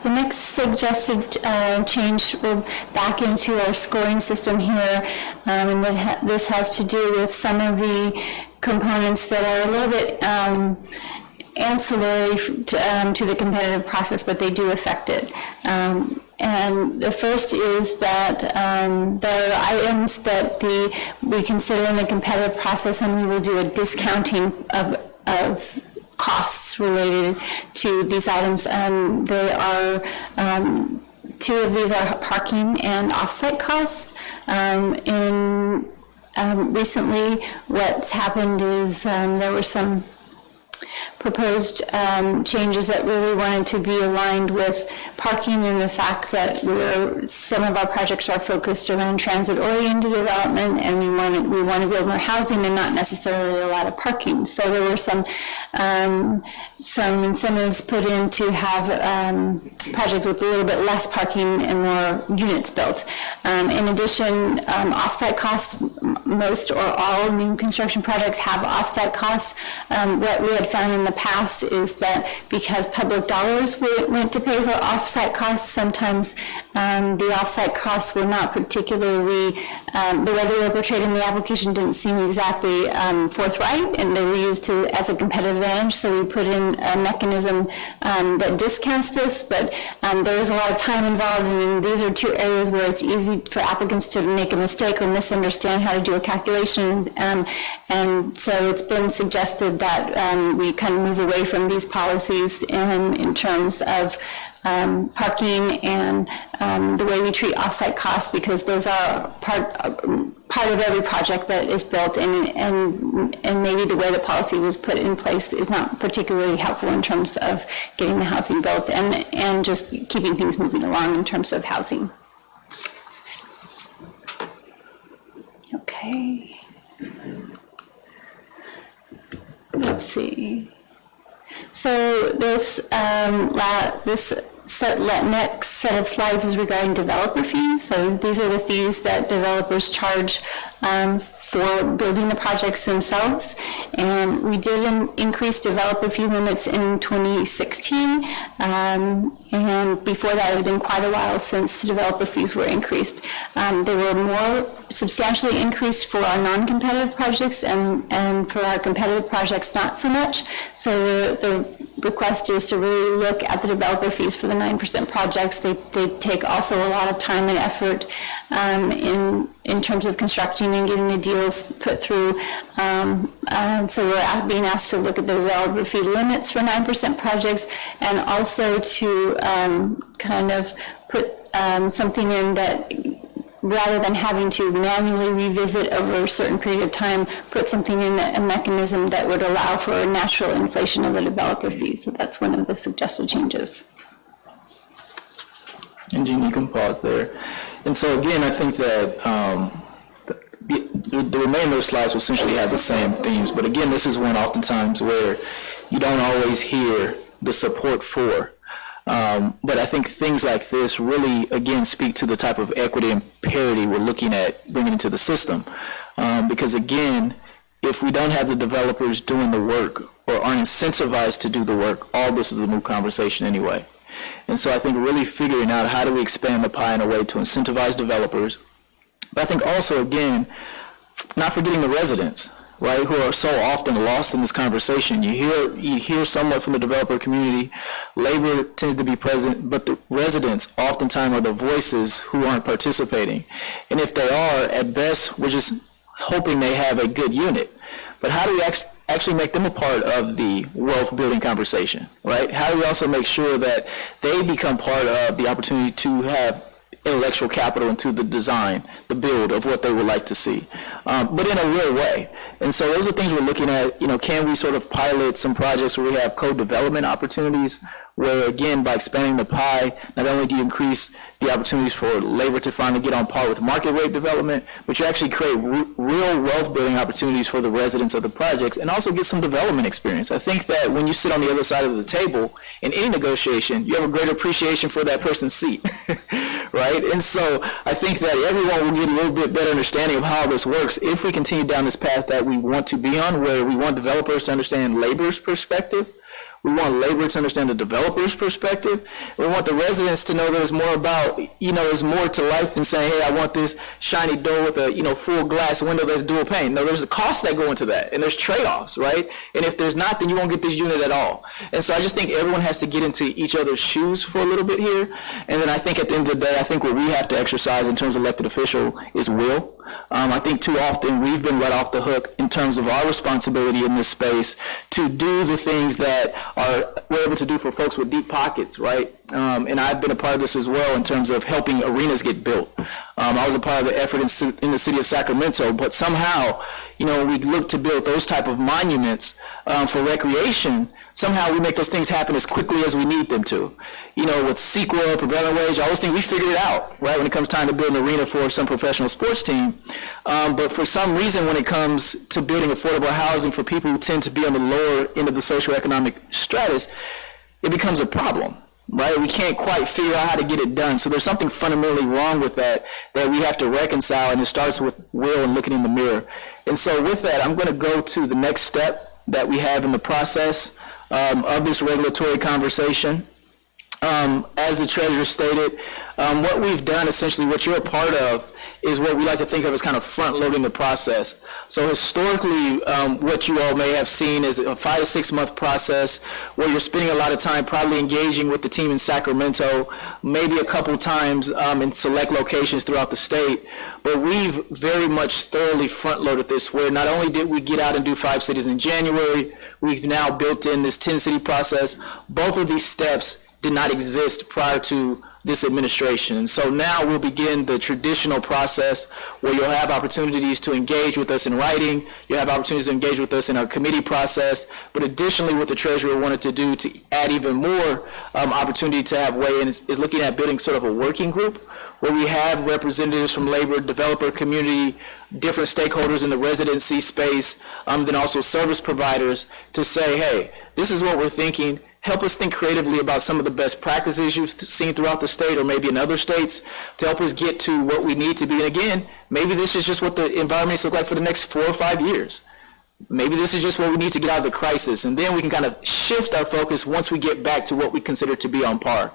The next suggested change will back into our scoring system here, and this has to do with some of the components that are a little bit ancillary to the competitive process, but they do affect it. And the first is that there are items that we consider in the competitive process, and we will do a discounting of costs related to these items. They are, 2 of these are parking and off-site costs. Recently, what's happened is there were some proposed changes that really wanted to be aligned with parking and the fact that some of our projects are focused around transit-oriented development, and we want to build more housing and not necessarily a lot of parking. So there were some incentives put in to have projects with a little bit less parking and more units built. In addition, off-site costs, most or all new construction projects have off-site costs. What we had found in the past is that because public dollars went to pay for off-site costs, sometimes the off-site costs were not particularly, the way they were portrayed in the application didn't seem exactly forthright, and they were used as a competitive advantage. So we put in a mechanism that discounts this, but there is a lot of time involved, and these are two areas where it's easy for applicants to make a mistake or misunderstand how to do a calculation. And so it's been suggested that we kind of move away from these policies in terms of parking and the way we treat off-site costs, because those are part of every project that is built, and maybe the way the policy was put in place is not particularly helpful in terms of getting the housing built and just keeping things moving along in terms of housing. Okay. Let's see. So this next set of slides is regarding developer fees. So these are the fees that developers charge for building the projects themselves. And we did increase developer fee limits in 2016. And before that, it had been quite a while since developer fees were increased. They were more substantially increased for our non-competitive projects, and for our competitive projects, not so much. So the request is to really look at the developer fees for the 9% projects. They take also a lot of time and effort in terms of constructing and getting the deals put through. And so we're being asked to look at the developer fee limits for 9% projects, and also to kind of put something in that, rather than having to manually revisit over a certain period of time, put something in a mechanism that would allow for a natural inflation of the developer fee. So that's one of the suggested changes. And Jean, you can pause there. And so again, I think that the remainder of slides will essentially have the same themes, but again, this is one oftentimes where you don't always hear the support for. But I think things like this really, again, speak to the type of equity and parity we're looking at bringing into the system. Because again, if we don't have the developers doing the work or aren't incentivized to do the work, all this is a moot conversation anyway. And so I think really figuring out how do we expand the pie in a way to incentivize developers. But I think also, again, not forgetting the residents, right, who are so often lost in this conversation. You hear somewhat from the developer community, labor tends to be present, but the residents oftentimes are the voices who aren't participating. And if they are, at best, we're just hoping they have a good unit. But how do we actually make them a part of the wealth building conversation, right? How do we also make sure that they become part of the opportunity to have intellectual capital into the design, the build of what they would like to see, but in a real way. And so those are things we're looking at. Can we sort of pilot some projects where we have co-development opportunities, where again, by expanding the pie, not only do you increase the opportunities for labor to finally get on par with market rate development, but you actually create real wealth building opportunities for the residents of the projects, and also get some development experience. I think that when you sit on the other side of the table in any negotiation, you have a greater appreciation for that person's seat, right? And so I think that everyone will get a little bit better understanding of how this works if we continue down this path that we want to be on, where we want developers to understand labor's perspective. We want labor to understand the developer's perspective. We want the residents to know that it's more about, there's more to life than saying, hey, I want this shiny door with a, full glass window that's dual pane. No, there's a cost that go into that, and there's trade-offs, right? And if there's not, then you won't get this unit at all. And so I just think everyone has to get into each other's shoes for a little bit here. And then I think at the end of the day, I think what we have to exercise in terms of elected official is will. I think too often we've been let off the hook in terms of our responsibility in this space to do the things that we're able to do for folks with deep pockets, right? And I've been a part of this as well in terms of helping arenas get built. I was a part of the effort in the city of Sacramento, but somehow, we look to build those type of monuments for recreation, somehow we make those things happen as quickly as we need them to. You know, with CEQA, prevailing wage, all those things, we figured it out, right, when it comes time to build an arena for some professional sports team. But for some reason, when it comes to building affordable housing for people who tend to be on the lower end of the socioeconomic stratus, it becomes a problem, right? We can't quite figure out how to get it done. So there's something fundamentally wrong with that we have to reconcile, and it starts with will and looking in the mirror. And so with that, I'm going to go to the next step that we have in the process of this regulatory conversation. As the treasurer stated, what we've done, essentially what you're a part of, is what we like to think of as kind of front-loading the process. So historically, what you all may have seen is a 5 to 6 month process where you're spending a lot of time probably engaging with the team in Sacramento, maybe a couple times in select locations throughout the state. But we've very much thoroughly front-loaded this, where not only did we get out and do 5 cities in January, we've now built in this 10-city process. Both of these steps did not exist prior to this administration. And so now we'll begin the traditional process where you'll have opportunities to engage with us in writing, you'll have opportunities to engage with us in our committee process, but additionally what the treasurer wanted to do to add even more opportunity to have weigh-in is looking at building sort of a working group where we have representatives from labor, developer community, different stakeholders in the residency space, then also service providers to say, hey, this is what we're thinking. Help us think creatively about some of the best practices you've seen throughout the state or maybe in other states to help us get to what we need to be. And again, maybe this is just what the environments look like for the next 4 or 5 years. Maybe this is just what we need to get out of the crisis. And then we can kind of shift our focus once we get back to what we consider to be on par.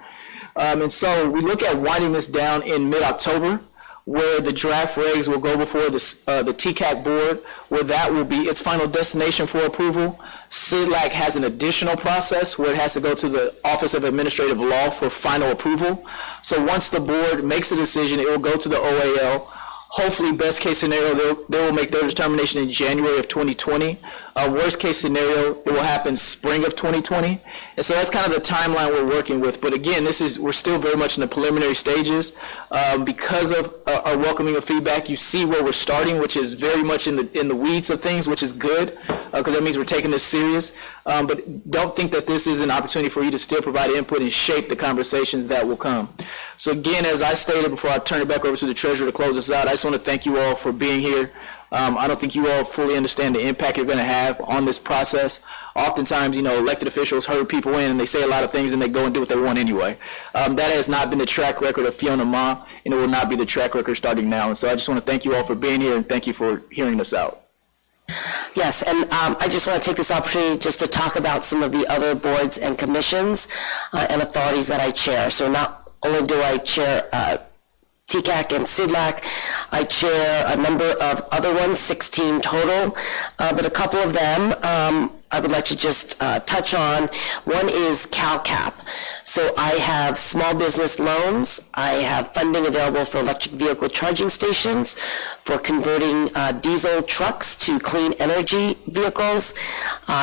And so we look at winding this down in mid-October, where the draft regs will go before the TCAC board, where that will be its final destination for approval. CDLAC has an additional process where it has to go to the Office of Administrative Law for final approval. So once the board makes a decision, it will go to the OAL. Hopefully, best case scenario, they will make their determination in January of 2020. Worst case scenario, it will happen spring of 2020. And so that's kind of the timeline we're working with. But again, we're still very much in the preliminary stages. Because of our welcoming of feedback, you see where we're starting, which is very much in the weeds of things, which is good, because that means we're taking this serious. But don't think that this is an opportunity for you to still provide input and shape the conversations that will come. So again, as I stated before I turn it back over to the treasurer to close us out, I just want to thank you all for being here. I don't think you all fully understand the impact you're going to have on this process. Oftentimes, elected officials herd people in and they say a lot of things and they go and do what they want anyway. That has not been the track record of Fiona Ma, and it will not be the track record starting now. And so I just want to thank you all for being here and thank you for hearing us out. Yes, and I just want to take this opportunity just to talk about some of the other boards and commissions and authorities that I chair. So not only do I chair TCAC and CDLAC, I chair a number of other ones, 16 total, but a couple of them I would like to just touch on. One is CalCap. So I have small business loans. I have funding available for electric vehicle charging stations, for converting diesel trucks to clean energy vehicles,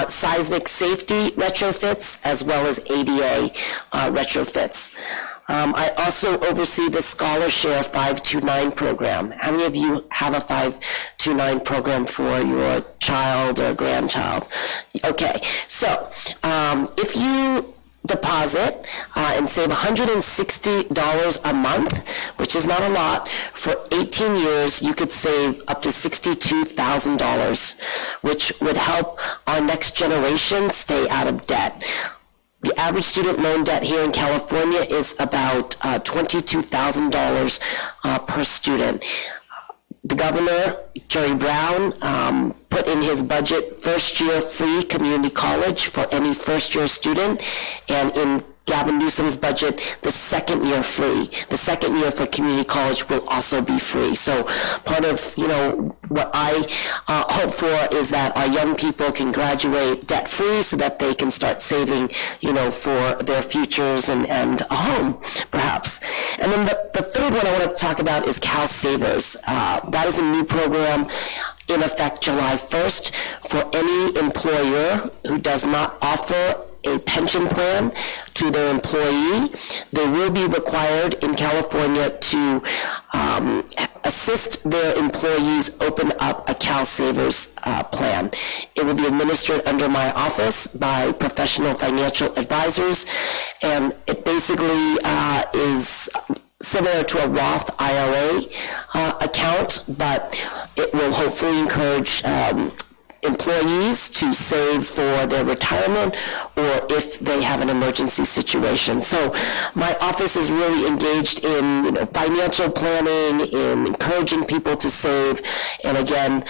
seismic safety retrofits, as well as ADA retrofits. I also oversee the Scholar Share 529 program. How many of you have a 529 program for your child or grandchild? Okay, so if you deposit and save $160 a month, which is not a lot, for 18 years, you could save up to $62,000, which would help our next generation stay out of debt. The average student loan debt here in California is about $22,000 per student. The governor, Jerry Brown, put in his budget first year free community college for any first year student, and in Gavin Newsom's budget, the second year free. The second year for community college will also be free. So part of, what I hope for is that our young people can graduate debt-free so that they can start saving, for their futures and a home, perhaps. And then the third one I want to talk about is Cal Savers. That is a new program in effect July 1st for any employer who does not offer a pension plan to their employee. They will be required in California to assist their employees open up a CalSavers plan. It will be administered under my office by professional financial advisors, and it basically is similar to a Roth IRA account, but it will hopefully encourage employees to save for their retirement or if they have an emergency situation. So my office is really engaged in financial planning, in encouraging people to save, and again,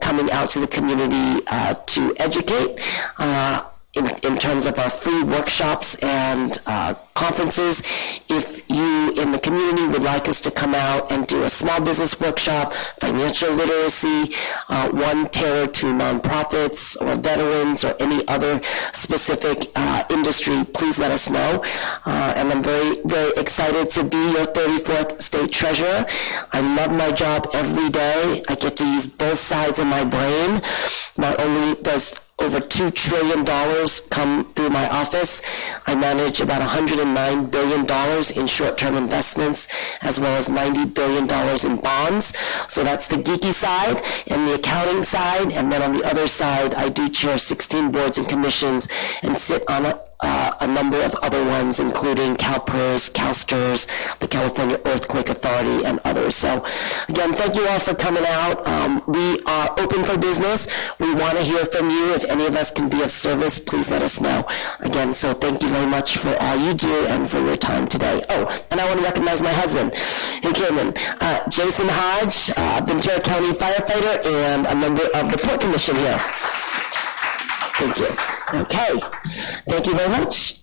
coming out to the community to educate in terms of our free workshops and conferences. If you in the community would like us to come out and do a small business workshop, financial literacy, one tailored to nonprofits or veterans or any other specific industry, please let us know. And I'm very, very excited to be your 34th state treasurer. I love my job every day. I get to use both sides of my brain. Not only does over $2 trillion come through my office, I manage about $109 billion in short-term investments, as well as $90 billion in bonds. So that's the geeky side and the accounting side. And then on the other side, I do chair 16 boards and commissions and sit on a number of other ones, including CalPERS, CalSTRS, the California Earthquake Authority, and others. So again, thank you all for coming out. We are open for business. We want to hear from you. If any of us can be of service, please let us know. Again, so thank you very much for all you do and for your time today. Oh, and I want to recognize my husband who came in, Jason Hodge, Ventura County firefighter and a member of the Port Commission here. Thank you. Okay. Thank you very much.